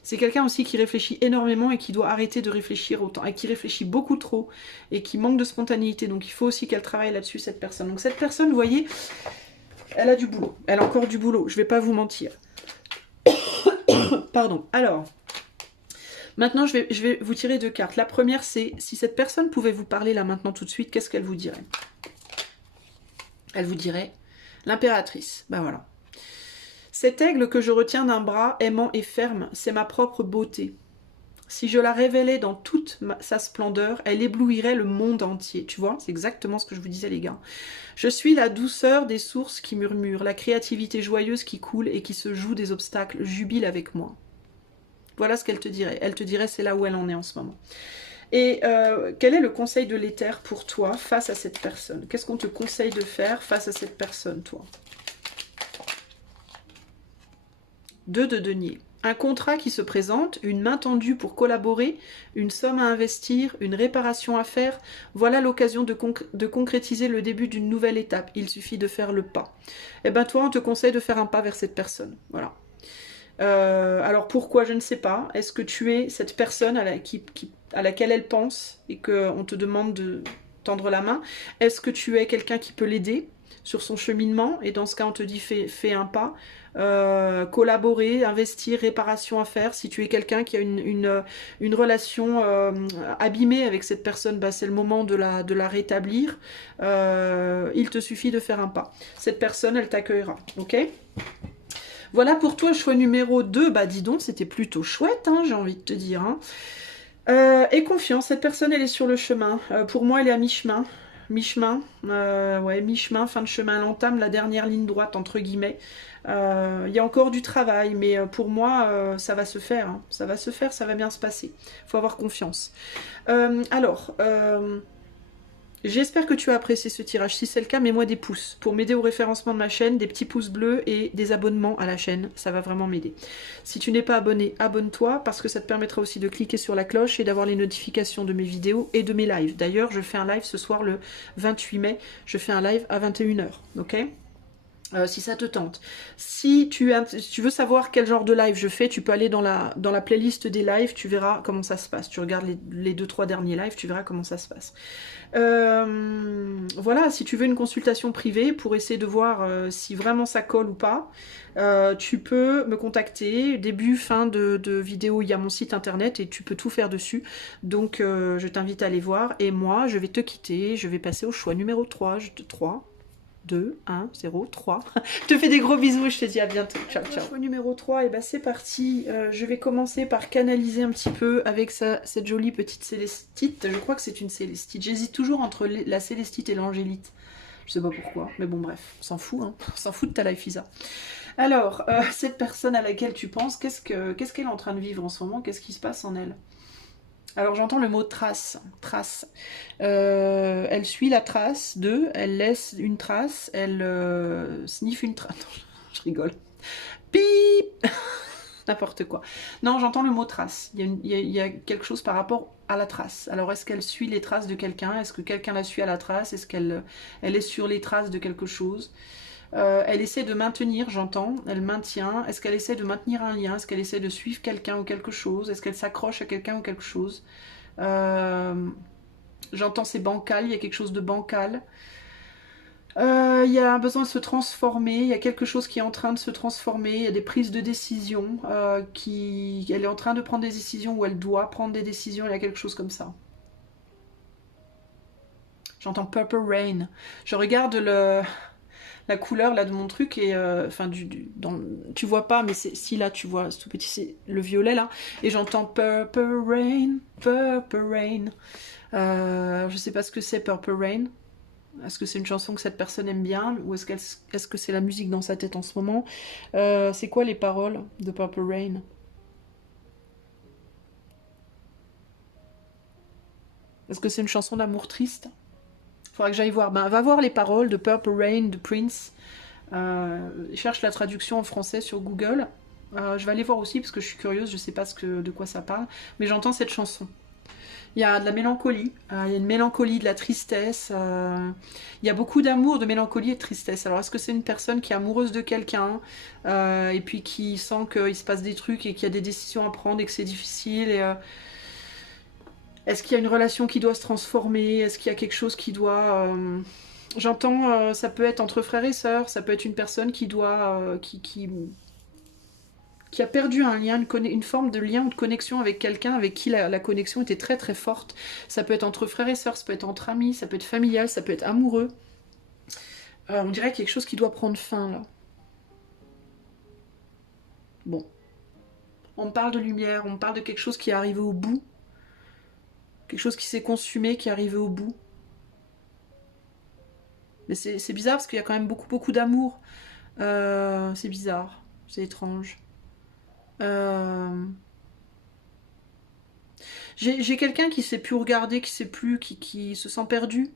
C'est quelqu'un aussi qui réfléchit énormément et qui doit arrêter de réfléchir autant, et qui réfléchit beaucoup trop et qui manque de spontanéité. Donc il faut aussi qu'elle travaille là-dessus, cette personne. Donc cette personne, vous voyez, elle a du boulot. Elle a encore du boulot, je ne vais pas vous mentir. Pardon. Alors, maintenant je vais vous tirer 2 cartes. La première, c'est si cette personne pouvait vous parler là maintenant tout de suite, qu'est-ce qu'elle vous dirait? Elle vous dirait l'impératrice. Ben voilà. Cet aigle que je retiens d'un bras aimant et ferme, c'est ma propre beauté. Si je la révélais dans toute sa splendeur, elle éblouirait le monde entier. Tu vois, c'est exactement ce que je vous disais les gars. Je suis la douceur des sources qui murmurent, la créativité joyeuse qui coule et qui se joue des obstacles, jubile avec moi. Voilà ce qu'elle te dirait. Elle te dirait c'est là où elle en est en ce moment. Et quel est le conseil de l'éther pour toi face à cette personne? Qu'est-ce qu'on te conseille de faire face à cette personne, toi? 2 de denier. Un contrat qui se présente, une main tendue pour collaborer, une somme à investir, une réparation à faire. Voilà l'occasion de concrétiser le début d'une nouvelle étape. Il suffit de faire le pas. Eh ben toi, on te conseille de faire un pas vers cette personne. Voilà. Alors pourquoi, je ne sais pas. Est-ce que tu es cette personne à laquelle elle pense et qu'on te demande de tendre la main? Est-ce que tu es quelqu'un qui peut l'aider sur son cheminement? Et dans ce cas, on te dit fais un pas. Collaborer, investir, réparation à faire. Si tu es quelqu'un qui a une relation abîmée avec cette personne, bah, c'est le moment de la rétablir. Il te suffit de faire un pas. Cette personne, elle t'accueillera. Ok? Voilà pour toi, choix numéro 2. Bah dis donc, c'était plutôt chouette, hein, j'ai envie de te dire. Hein. Et confiance, cette personne, elle est sur le chemin. Pour moi, elle est à mi-chemin. Mi-chemin, ouais, mi-chemin, fin de chemin. Elle entame la dernière ligne droite, entre guillemets. Il y a encore du travail, mais pour moi, ça va se faire. Hein. Ça va se faire, ça va bien se passer. Il faut avoir confiance. J'espère que tu as apprécié ce tirage. Si c'est le cas, mets-moi des pouces pour m'aider au référencement de ma chaîne, des petits pouces bleus et des abonnements à la chaîne. Ça va vraiment m'aider. Si tu n'es pas abonné, abonne-toi parce que ça te permettra aussi de cliquer sur la cloche et d'avoir les notifications de mes vidéos et de mes lives. D'ailleurs, je fais un live ce soir le 28 mai. Je fais un live à 21 h. Ok ? Si ça te tente. Si tu veux savoir quel genre de live je fais, tu peux aller dans la playlist des lives, tu verras comment ça se passe. Tu regardes les 2-3 derniers lives, tu verras comment ça se passe. Voilà, si tu veux une consultation privée pour essayer de voir si vraiment ça colle ou pas, tu peux me contacter. Début, fin de vidéo, il y a mon site internet et tu peux tout faire dessus. Donc je t'invite à aller voir. Et moi, je vais te quitter, je vais passer au choix numéro 3. 2, 1, 0, 3. Je te fais des gros bisous, je te dis à bientôt. Ciao, ciao. Choix numéro 3, et ben c'est parti. Je vais commencer par canaliser un petit peu avec cette jolie petite célestite. Je crois que c'est une célestite. J'hésite toujours entre la célestite et l'angélite. Je sais pas pourquoi, mais bon bref, on s'en fout, hein. On s'en fout de ta life, Isa. Alors, cette personne à laquelle tu penses, qu'est-ce qu'elle est en train de vivre en ce moment? Qu'est-ce qui se passe en elle? Alors j'entends le mot trace, trace. Elle suit la trace elle laisse une trace, elle sniffe une trace. Je rigole. Pip. N'importe quoi. Non, j'entends le mot trace. Il y a quelque chose par rapport à la trace. Alors est-ce qu'elle suit les traces de quelqu'un? Est-ce que quelqu'un la suit à la trace? Est-ce qu'elle est sur les traces de quelque chose? Elle essaie de maintenir, j'entends, elle maintient. Est-ce qu'elle essaie de maintenir un lien? Est-ce qu'elle essaie de suivre quelqu'un ou quelque chose? Est-ce qu'elle s'accroche à quelqu'un ou quelque chose? J'entends c'est bancal, il y a quelque chose de bancal. Il y a un besoin de se transformer, il y a quelque chose qui est en train de se transformer, il y a des prises de décision, elle est en train de prendre des décisions ou elle doit prendre des décisions, il y a quelque chose comme ça. J'entends Purple Rain. Je regarde la couleur là de mon truc et enfin tu vois pas mais si là tu vois c'est tout petit, c'est le violet là et j'entends Purple Rain, Purple Rain. Je sais pas ce que c'est Purple Rain. Est-ce que c'est une chanson que cette personne aime bien ou est-ce que c'est la musique dans sa tête en ce moment? C'est quoi les paroles de Purple Rain? Est-ce que c'est une chanson d'amour triste? Faudra que j'aille voir. Ben, va voir les paroles de Purple Rain de Prince. Cherche la traduction en français sur Google. Je vais aller voir aussi parce que je suis curieuse, je sais pas de quoi ça parle. Mais j'entends cette chanson. Il y a de la mélancolie, il y a une mélancolie, de la tristesse. Il y a beaucoup d'amour, de mélancolie et de tristesse. Alors est-ce que c'est une personne qui est amoureuse de quelqu'un et puis qui sent qu'il se passe des trucs et qu'il y a des décisions à prendre et que c'est difficile est-ce qu'il y a une relation qui doit se transformer? Est-ce qu'il y a quelque chose qui doit... J'entends, ça peut être entre frères et sœurs, ça peut être une personne qui doit... qui a perdu un lien, une forme de lien ou de connexion avec quelqu'un avec qui la connexion était très très forte. Ça peut être entre frères et sœurs, ça peut être entre amis, ça peut être familial, ça peut être amoureux. On dirait quelque chose qui doit prendre fin là. Bon. On me parle de lumière, on me parle de quelque chose qui est arrivé au bout. Quelque chose qui s'est consumé, qui est arrivé au bout. Mais c'est bizarre parce qu'il y a quand même beaucoup d'amour. C'est bizarre, c'est étrange. J'ai quelqu'un qui sait plus regarder, qui sait plus, qui se sent perdu,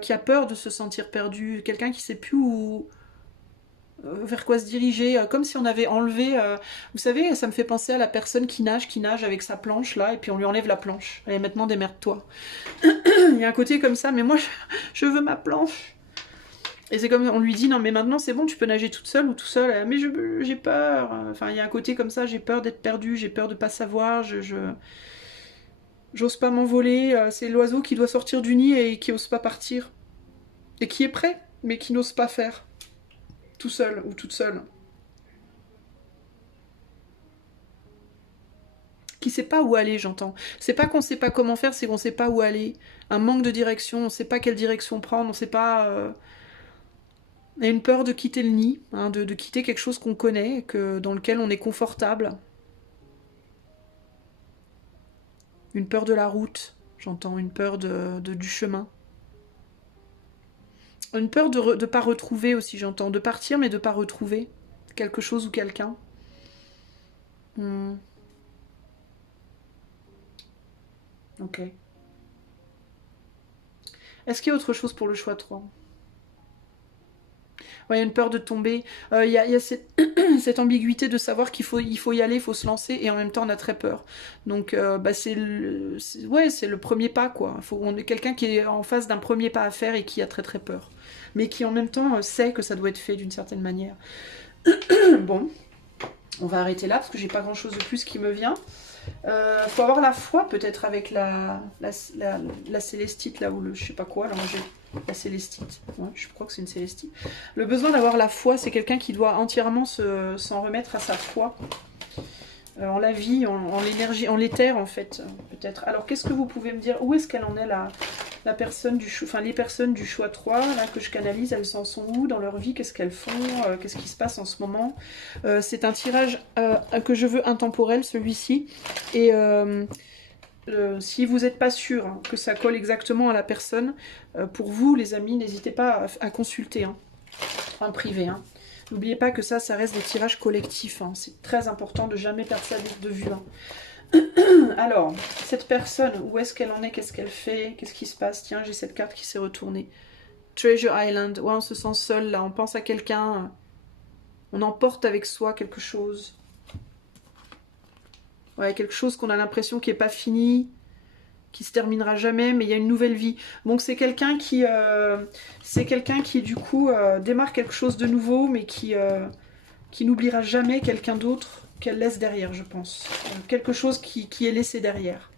qui a peur de se sentir perdu. Quelqu'un qui sait plus où... vers quoi se diriger, comme si on avait enlevé, vous savez, ça me fait penser à la personne qui nage avec sa planche là, et puis on lui enlève la planche. Allez, maintenant démerde-toi. Il y a un côté comme ça, mais moi je veux ma planche. Et c'est comme on lui dit non mais maintenant c'est bon, tu peux nager toute seule ou tout seul. Mais j'ai peur. Enfin il y a un côté comme ça, j'ai peur d'être perdue, j'ai peur de pas savoir, j'ose pas m'envoler. C'est l'oiseau qui doit sortir du nid et qui ose pas partir. Et qui est prêt, mais qui n'ose pas faire. Tout seul ou toute seule. Qui sait pas où aller, j'entends. C'est pas qu'on sait pas comment faire, c'est qu'on sait pas où aller. Un manque de direction, on sait pas quelle direction prendre, on sait pas... Il y a une peur de quitter le nid, hein, de quitter quelque chose qu'on connaît, dans lequel on est confortable. Une peur de la route, j'entends, une peur du chemin. Une peur de ne pas retrouver aussi, j'entends. De partir, mais de ne pas retrouver quelque chose ou quelqu'un. Ok. Est-ce qu'il y a autre chose pour le choix 3? Ouais, il y a une peur de tomber. Il y a cette, cette ambiguïté de savoir qu'il faut y aller, il faut se lancer, et en même temps on a très peur. Donc c'est le premier pas, quoi. On est quelqu'un qui est en face d'un premier pas à faire et qui a très très peur. Mais qui en même temps sait que ça doit être fait d'une certaine manière. Bon, on va arrêter là parce que j'ai pas grand chose de plus qui me vient. Faut avoir la foi peut-être avec la célestite là, ou le je sais pas quoi, là j'ai la célestite, ouais, je crois que c'est une célestite. Le besoin d'avoir la foi, c'est quelqu'un qui doit entièrement s'en remettre à sa foi, en la vie, en l'énergie, en l'éther en fait, peut-être. Alors qu'est-ce que vous pouvez me dire, où est-ce qu'elle en est la personne du choix, enfin les personnes du choix 3 là que je canalise, elles en sont où dans leur vie, qu'est-ce qu'elles font, qu'est-ce qui se passe en ce moment. C'est un tirage que je veux intemporel, celui-ci, et si vous n'êtes pas sûr hein, que ça colle exactement à la personne, pour vous les amis, n'hésitez pas à consulter hein, en privé. Hein. N'oubliez pas que ça reste des tirages collectifs. Hein. C'est très important de jamais perdre ça de vue. Hein. Alors, cette personne, où est-ce qu'elle en est? Qu'est-ce qu'elle fait? Qu'est-ce qui se passe? Tiens, j'ai cette carte qui s'est retournée. Treasure Island. Ouais, on se sent seul là. On pense à quelqu'un. On emporte avec soi quelque chose. Ouais, quelque chose qu'on a l'impression qui n'est pas fini, qui se terminera jamais, mais il y a une nouvelle vie. Donc c'est quelqu'un qui du coup démarre quelque chose de nouveau, mais qui n'oubliera jamais quelqu'un d'autre qu'elle laisse derrière, je pense. Quelque chose qui est laissé derrière.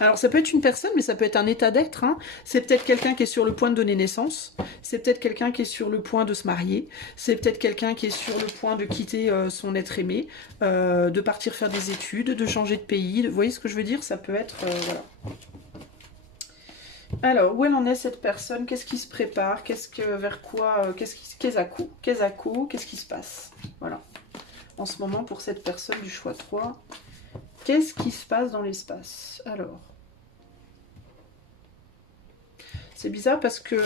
Alors ça peut être une personne, mais ça peut être un état d'être. Hein. C'est peut-être quelqu'un qui est sur le point de donner naissance. C'est peut-être quelqu'un qui est sur le point de se marier. C'est peut-être quelqu'un qui est sur le point de quitter son être aimé, de partir faire des études, de changer de pays. Vous voyez ce que je veux dire? Ça peut être... voilà. Alors, où elle en est cette personne? Qu'est-ce qui se prépare? Vers quoi? Qu'est-ce qui se passe? Voilà. En ce moment, pour cette personne du choix 3, qu'est-ce qui se passe dans l'espace? Alors, c'est bizarre parce que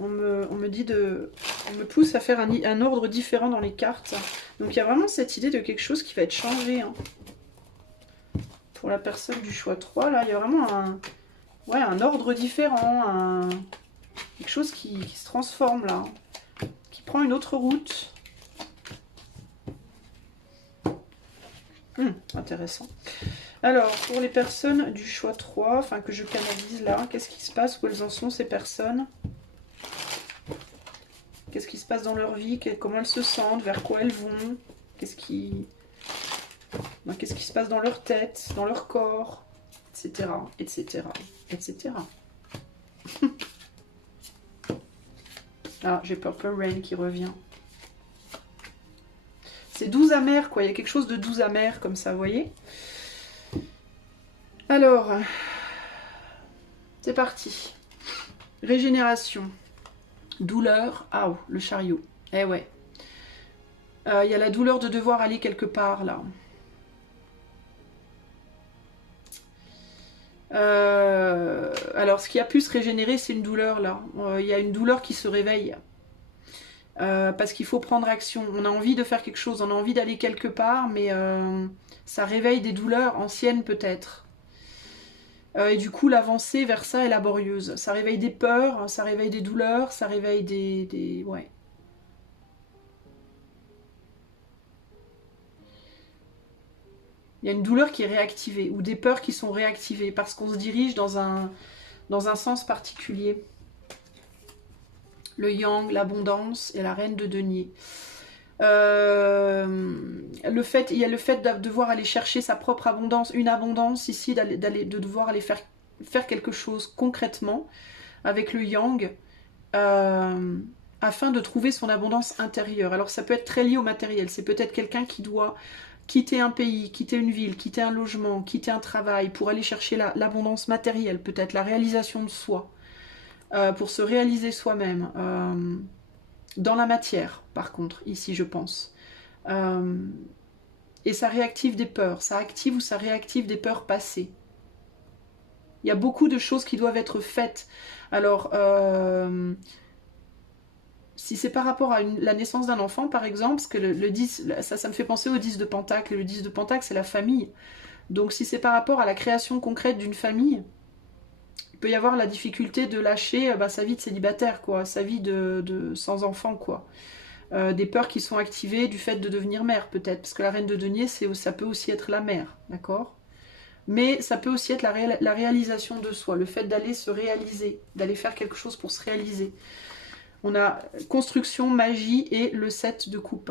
on me pousse à faire un ordre différent dans les cartes. Donc, il y a vraiment cette idée de quelque chose qui va être changé. Hein. Pour la personne du choix 3, là, il y a vraiment un ordre différent, quelque chose qui se transforme là, qui prend une autre route. Intéressant. Alors, pour les personnes du choix 3, enfin que je canalise là, qu'est-ce qui se passe? Où elles en sont ces personnes? Qu'est-ce qui se passe dans leur vie? Comment elles se sentent? Vers quoi elles vont? Qu'est-ce qui se passe dans leur tête, dans leur corps, etc., etc., etc. Ah, j'ai Purple Rain qui revient. C'est doux amer, quoi. Il y a quelque chose de doux amer comme ça, vous voyez? Alors, c'est parti. Régénération. Douleur. Ah, le chariot. Eh ouais. Il y a la douleur de devoir aller quelque part, là. Alors, ce qui a pu se régénérer, c'est une douleur, là. Il y a une douleur qui se réveille. Parce qu'il faut prendre action. On a envie de faire quelque chose, on a envie d'aller quelque part, mais ça réveille des douleurs anciennes peut-être. Et du coup, l'avancée vers ça est laborieuse. Ça réveille des peurs, ça réveille des douleurs, ça réveille ouais. Il y a une douleur qui est réactivée, ou des peurs qui sont réactivées, parce qu'on se dirige dans un sens particulier. Le yang, l'abondance et la reine de denier. Il y a le fait de devoir aller chercher sa propre abondance, une abondance ici, de devoir aller faire quelque chose concrètement avec le yang, afin de trouver son abondance intérieure. Alors ça peut être très lié au matériel, c'est peut-être quelqu'un qui doit quitter un pays, quitter une ville, quitter un logement, quitter un travail pour aller chercher l'abondance matérielle, peut-être la réalisation de soi, pour se réaliser soi-même, dans la matière par contre, ici je pense. Et ça réactive des peurs, ça active ou ça réactive des peurs passées. Il y a beaucoup de choses qui doivent être faites. Alors, si c'est par rapport à la naissance d'un enfant, par exemple, parce que le 10, ça me fait penser au 10 de Pentacle. Le 10 de Pentacle, c'est la famille. Donc, si c'est par rapport à la création concrète d'une famille, il peut y avoir la difficulté de lâcher sa vie de célibataire, quoi, sa vie de sans enfant, quoi. Des peurs qui sont activées du fait de devenir mère, peut-être. Parce que la reine de denier, ça peut aussi être la mère, d'accord ? Mais ça peut aussi être la réalisation de soi, le fait d'aller se réaliser, d'aller faire quelque chose pour se réaliser. On a construction, magie et le 7 de coupe.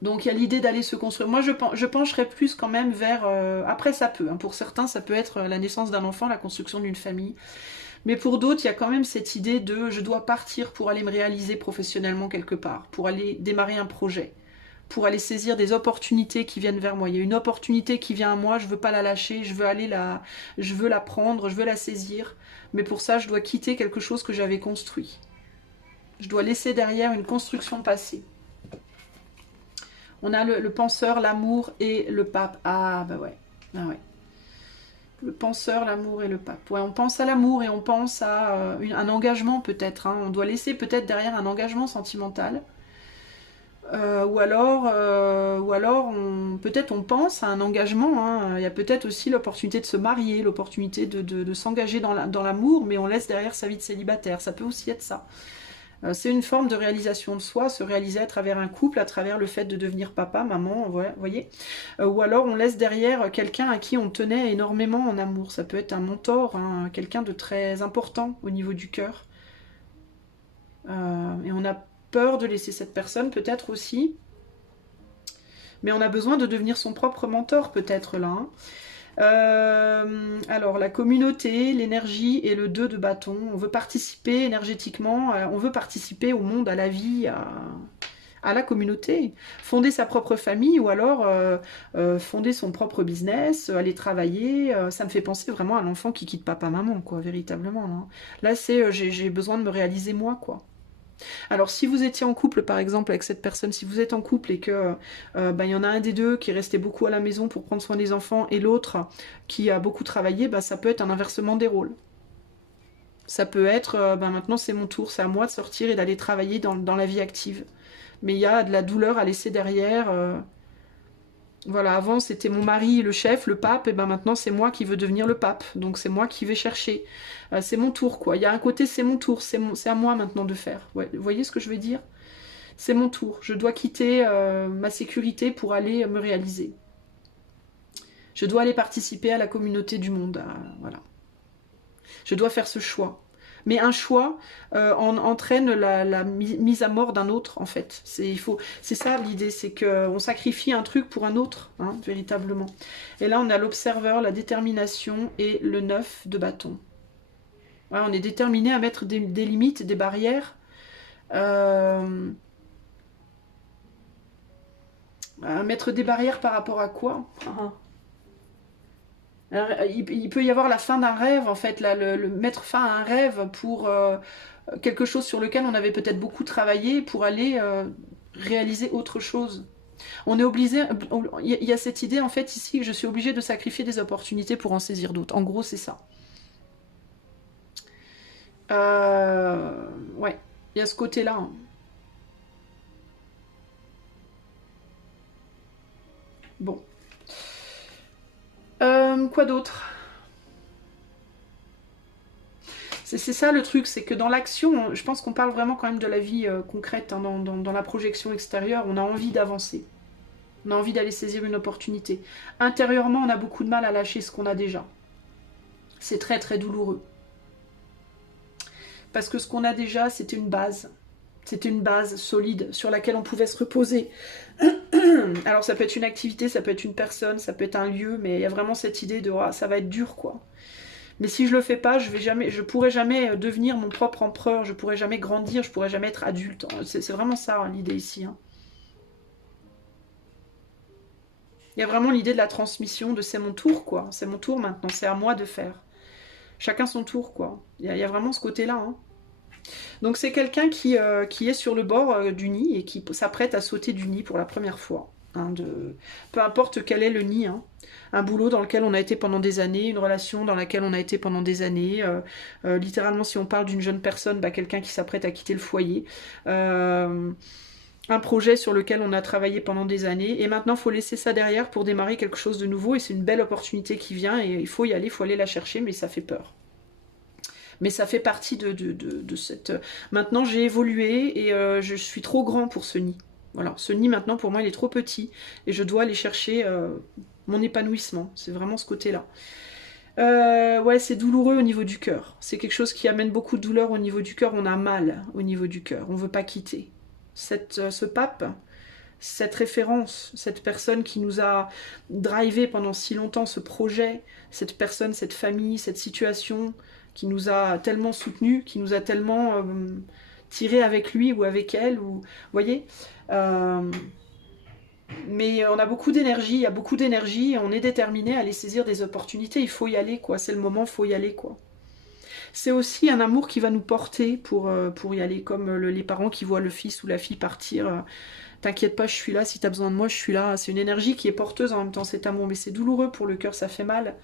Donc il y a l'idée d'aller se construire. Moi je pencherais plus quand même vers... après ça peut, hein, pour certains ça peut être la naissance d'un enfant, la construction d'une famille. Mais pour d'autres il y a quand même cette idée de je dois partir pour aller me réaliser professionnellement quelque part, pour aller démarrer un projet, pour aller saisir des opportunités qui viennent vers moi. Il y a une opportunité qui vient à moi, je veux pas la lâcher, je veux la prendre, je veux la saisir. Mais pour ça, je dois quitter quelque chose que j'avais construit. Je dois laisser derrière une construction passée. On a le penseur, l'amour et le pape. Ah, bah ouais. Ah ouais. Le penseur, l'amour et le pape. Ouais, on pense à l'amour et on pense à un engagement peut-être. Hein. On doit laisser peut-être derrière un engagement sentimental. Ou alors peut-être on pense à un engagement, hein. Il y a peut-être aussi l'opportunité de se marier, l'opportunité de s'engager dans l'amour, mais on laisse derrière sa vie de célibataire, ça peut aussi être ça. C'est une forme de réalisation de soi, se réaliser à travers un couple, à travers le fait de devenir papa, maman, vous voyez. Ou alors on laisse derrière quelqu'un à qui on tenait énormément en amour, ça peut être un mentor, hein, quelqu'un de très important au niveau du cœur. Et on a peur de laisser cette personne peut-être aussi, mais on a besoin de devenir son propre mentor peut-être là, hein. Alors la communauté, l'énergie et le 2 de bâton, on veut participer énergétiquement, on veut participer au monde, à la vie, à la communauté, fonder sa propre famille ou alors fonder son propre business, aller travailler. Ça me fait penser vraiment à l'enfant qui quitte papa maman, quoi, véritablement, hein. Là c'est j'ai besoin de me réaliser moi, quoi. Alors si vous étiez en couple par exemple avec cette personne, si vous êtes en couple et que il y en a un des deux qui est resté beaucoup à la maison pour prendre soin des enfants et l'autre qui a beaucoup travaillé, ça peut être un inversement des rôles. Ça peut être maintenant c'est mon tour, c'est à moi de sortir et d'aller travailler dans la vie active. Mais il y a de la douleur à laisser derrière. Voilà, avant c'était mon mari, le chef, le pape, et maintenant c'est moi qui veux devenir le pape. Donc c'est moi qui vais chercher. C'est mon tour, quoi. Il y a un côté, c'est mon tour, c'est à moi maintenant de faire. Ouais, vous voyez ce que je veux dire? C'est mon tour. Je dois quitter ma sécurité pour aller me réaliser. Je dois aller participer à la communauté du monde. Voilà. Je dois faire ce choix. Mais un choix entraîne la mise à mort d'un autre, en fait. C'est ça l'idée, c'est qu'on sacrifie un truc pour un autre, hein, véritablement. Et là, on a l'observeur, la détermination et le 9 de bâton. Ouais, on est déterminé à mettre des limites, des barrières. À mettre des barrières par rapport à quoi? Alors, il peut y avoir la fin d'un rêve, en fait, là, le mettre fin à un rêve pour quelque chose sur lequel on avait peut-être beaucoup travaillé pour aller réaliser autre chose. On est obligé, il y a cette idée, en fait, ici, que je suis obligée de sacrifier des opportunités pour en saisir d'autres. En gros, c'est ça. Ouais, il y a ce côté-là, hein. Bon. Quoi d'autre? C'est ça le truc, c'est que dans l'action, je pense qu'on parle vraiment quand même de la vie concrète, hein, dans la projection extérieure, on a envie d'avancer. On a envie d'aller saisir une opportunité. Intérieurement, on a beaucoup de mal à lâcher ce qu'on a déjà. C'est très très douloureux. Parce que ce qu'on a déjà, c'était une base. C'était une base solide sur laquelle on pouvait se reposer. Alors ça peut être une activité, ça peut être une personne, ça peut être un lieu, mais il y a vraiment cette idée de ça va être dur quoi. Mais si je le fais pas, je pourrai jamais devenir mon propre empereur, je pourrai jamais grandir, je pourrai jamais être adulte. C'est vraiment ça hein, l'idée ici. Hein. Il y a vraiment l'idée de la transmission, de c'est mon tour quoi, c'est mon tour maintenant, c'est à moi de faire. Chacun son tour quoi. Il y a vraiment ce côté-là. Hein. Donc c'est quelqu'un qui est sur le bord du nid et qui s'apprête à sauter du nid pour la première fois. Hein, peu importe quel est le nid. Hein. Un boulot dans lequel on a été pendant des années, une relation dans laquelle on a été pendant des années. Littéralement, si on parle d'une jeune personne, quelqu'un qui s'apprête à quitter le foyer. Un projet sur lequel on a travaillé pendant des années. Et maintenant, il faut laisser ça derrière pour démarrer quelque chose de nouveau. Et c'est une belle opportunité qui vient et il faut y aller, il faut aller la chercher, mais ça fait peur. Mais ça fait partie de cette... Maintenant, j'ai évolué et je suis trop grand pour ce nid. Voilà, ce nid, maintenant, pour moi, il est trop petit. Et je dois aller chercher mon épanouissement. C'est vraiment ce côté-là. Ouais, c'est douloureux au niveau du cœur. C'est quelque chose qui amène beaucoup de douleur au niveau du cœur. On a mal au niveau du cœur. On ne veut pas quitter. Ce pape, cette référence, cette personne qui nous a drivé pendant si longtemps ce projet, cette personne, cette famille, cette situation... qui nous a tellement soutenus, qui nous a tellement tirés avec lui ou avec elle, ou vous voyez. Mais on a beaucoup d'énergie, il y a beaucoup d'énergie, et on est déterminé à aller saisir des opportunités. Il faut y aller, quoi. C'est le moment, il faut y aller, quoi. C'est aussi un amour qui va nous porter pour y aller, comme les parents qui voient le fils ou la fille partir. T'inquiète pas, je suis là, si t'as besoin de moi, je suis là. C'est une énergie qui est porteuse en même temps, cet amour. Mais c'est douloureux pour le cœur, ça fait mal.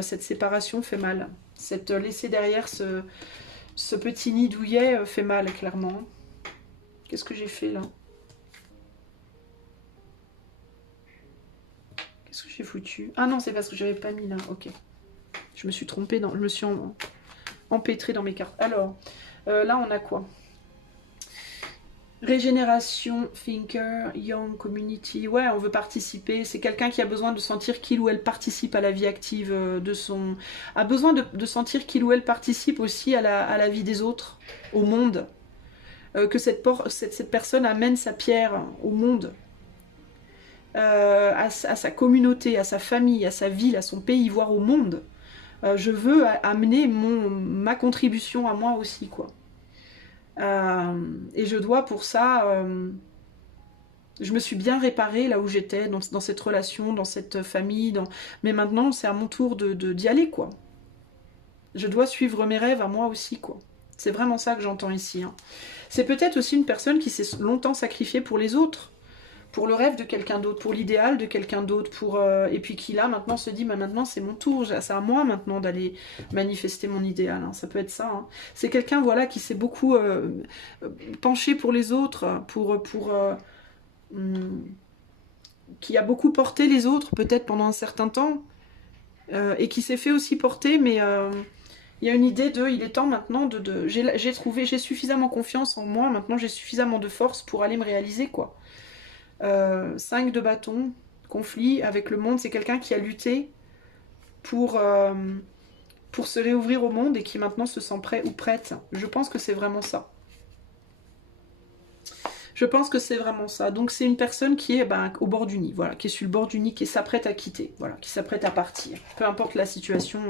Cette séparation fait mal. Cette laisser derrière ce petit nid douillet fait mal, clairement. Qu'est-ce que j'ai fait, là? Qu'est-ce que j'ai foutu? Ah non, c'est parce que j'avais pas mis là. Ok. Je me suis trompée, je me suis empêtrée dans mes cartes. Alors, là, on a quoi? Régénération, Thinker, Young Community. Ouais, on veut participer. C'est quelqu'un qui a besoin de sentir qu'il ou elle participe à la vie active de son... a besoin de sentir qu'il ou elle participe aussi à la vie des autres, au monde. Que cette personne amène sa pierre au monde. À sa communauté, à sa famille, à sa ville, à son pays, voire au monde. Je veux amener ma contribution à moi aussi, quoi. Et je dois pour ça... je me suis bien réparée là où j'étais, dans cette relation, dans cette famille. Mais maintenant, c'est à mon tour d'y aller, quoi. Je dois suivre mes rêves à moi aussi, quoi. C'est vraiment ça que j'entends ici. Hein. C'est peut-être aussi une personne qui s'est longtemps sacrifiée pour les autres. Pour le rêve de quelqu'un d'autre, pour l'idéal de quelqu'un d'autre, et puis qui là maintenant se dit, maintenant c'est mon tour, c'est à moi maintenant d'aller manifester mon idéal, hein. Ça peut être ça. Hein. C'est quelqu'un voilà, qui s'est beaucoup penché pour les autres, qui a beaucoup porté les autres peut-être pendant un certain temps, et qui s'est fait aussi porter, mais il y a une idée il est temps maintenant j'ai suffisamment confiance en moi, maintenant j'ai suffisamment de force pour aller me réaliser, quoi. 5 de bâton, conflit avec le monde, c'est quelqu'un qui a lutté pour se réouvrir au monde et qui maintenant se sent prêt ou prête. Je pense que c'est vraiment ça. Je pense que c'est vraiment ça. Donc c'est une personne qui est au bord du nid, voilà, qui est sur le bord du nid, qui s'apprête à quitter, voilà, qui s'apprête à partir. Peu importe la situation,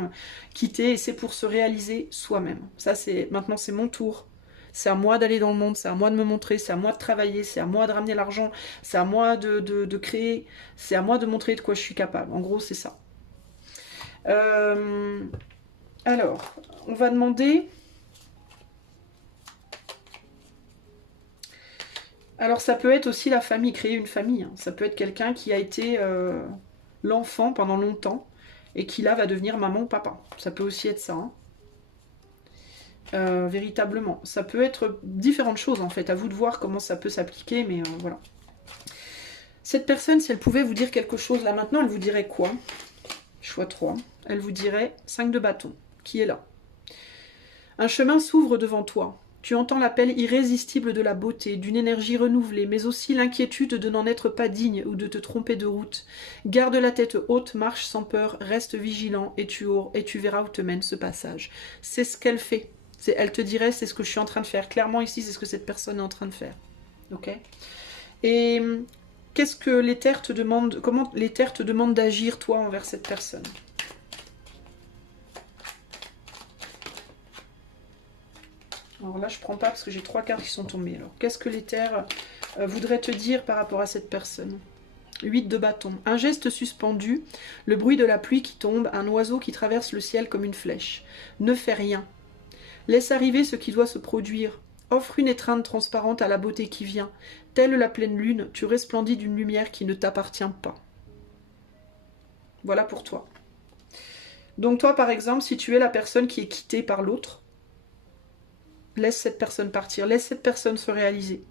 quitter, et c'est pour se réaliser soi-même. Ça, maintenant c'est mon tour. C'est à moi d'aller dans le monde, c'est à moi de me montrer, c'est à moi de travailler, c'est à moi de ramener l'argent, c'est à moi de créer, c'est à moi de montrer de quoi je suis capable. En gros, c'est ça. Alors, on va demander... Alors, ça peut être aussi la famille, créer une famille. Hein. Ça peut être quelqu'un qui a été l'enfant pendant longtemps et qui là va devenir maman ou papa. Ça peut aussi être ça. Hein. Véritablement. Ça peut être différentes choses en fait, à vous de voir comment ça peut s'appliquer, mais voilà. Cette personne, si elle pouvait vous dire quelque chose là maintenant, elle vous dirait quoi? Choix 3. Elle vous dirait 5 de bâton, qui est là. Un chemin s'ouvre devant toi. Tu entends l'appel irrésistible de la beauté, d'une énergie renouvelée, mais aussi l'inquiétude de n'en être pas digne ou de te tromper de route. Garde la tête haute, marche sans peur, reste vigilant et tu verras où te mène ce passage. C'est ce qu'elle fait. Elle te dirait, c'est ce que je suis en train de faire. Clairement ici, c'est ce que cette personne est en train de faire. Ok? Et qu'est-ce que l'éther te demande, comment l'éther te demande d'agir, toi, envers cette personne? Alors là, je prends pas parce que j'ai 3 cartes qui sont tombées. Alors, qu'est-ce que l'éther voudrait te dire par rapport à cette personne? 8 de bâton. Un geste suspendu, le bruit de la pluie qui tombe, un oiseau qui traverse le ciel comme une flèche. Ne fais rien. Laisse arriver ce qui doit se produire. Offre une étreinte transparente à la beauté qui vient. Telle la pleine lune, tu resplendis d'une lumière qui ne t'appartient pas. Voilà pour toi. Donc toi, par exemple, si tu es la personne qui est quittée par l'autre, laisse cette personne partir, laisse cette personne se réaliser.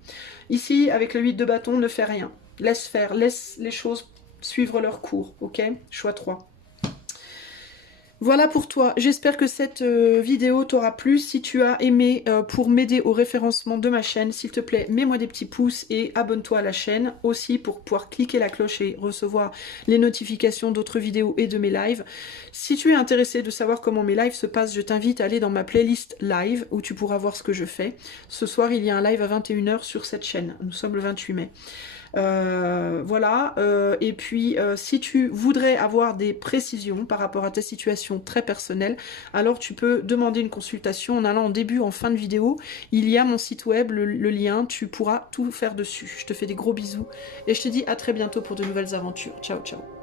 Ici, avec le 8 de bâton, ne fais rien. Laisse faire, laisse les choses suivre leur cours, ok? Choix 3. Voilà pour toi, j'espère que cette vidéo t'aura plu. Si tu as aimé, pour m'aider au référencement de ma chaîne, s'il te plaît, mets-moi des petits pouces et abonne-toi à la chaîne. Aussi pour pouvoir cliquer la cloche et recevoir les notifications d'autres vidéos et de mes lives. Si tu es intéressé de savoir comment mes lives se passent, je t'invite à aller dans ma playlist live où tu pourras voir ce que je fais. Ce soir, il y a un live à 21 h sur cette chaîne. Nous sommes le 28 mai. Voilà, et puis si tu voudrais avoir des précisions par rapport à ta situation très personnelle, alors tu peux demander une consultation en allant en début, en fin de vidéo. Il y a mon site web, le lien, tu pourras tout faire dessus. Je te fais des gros bisous et je te dis à très bientôt pour de nouvelles aventures. Ciao, ciao.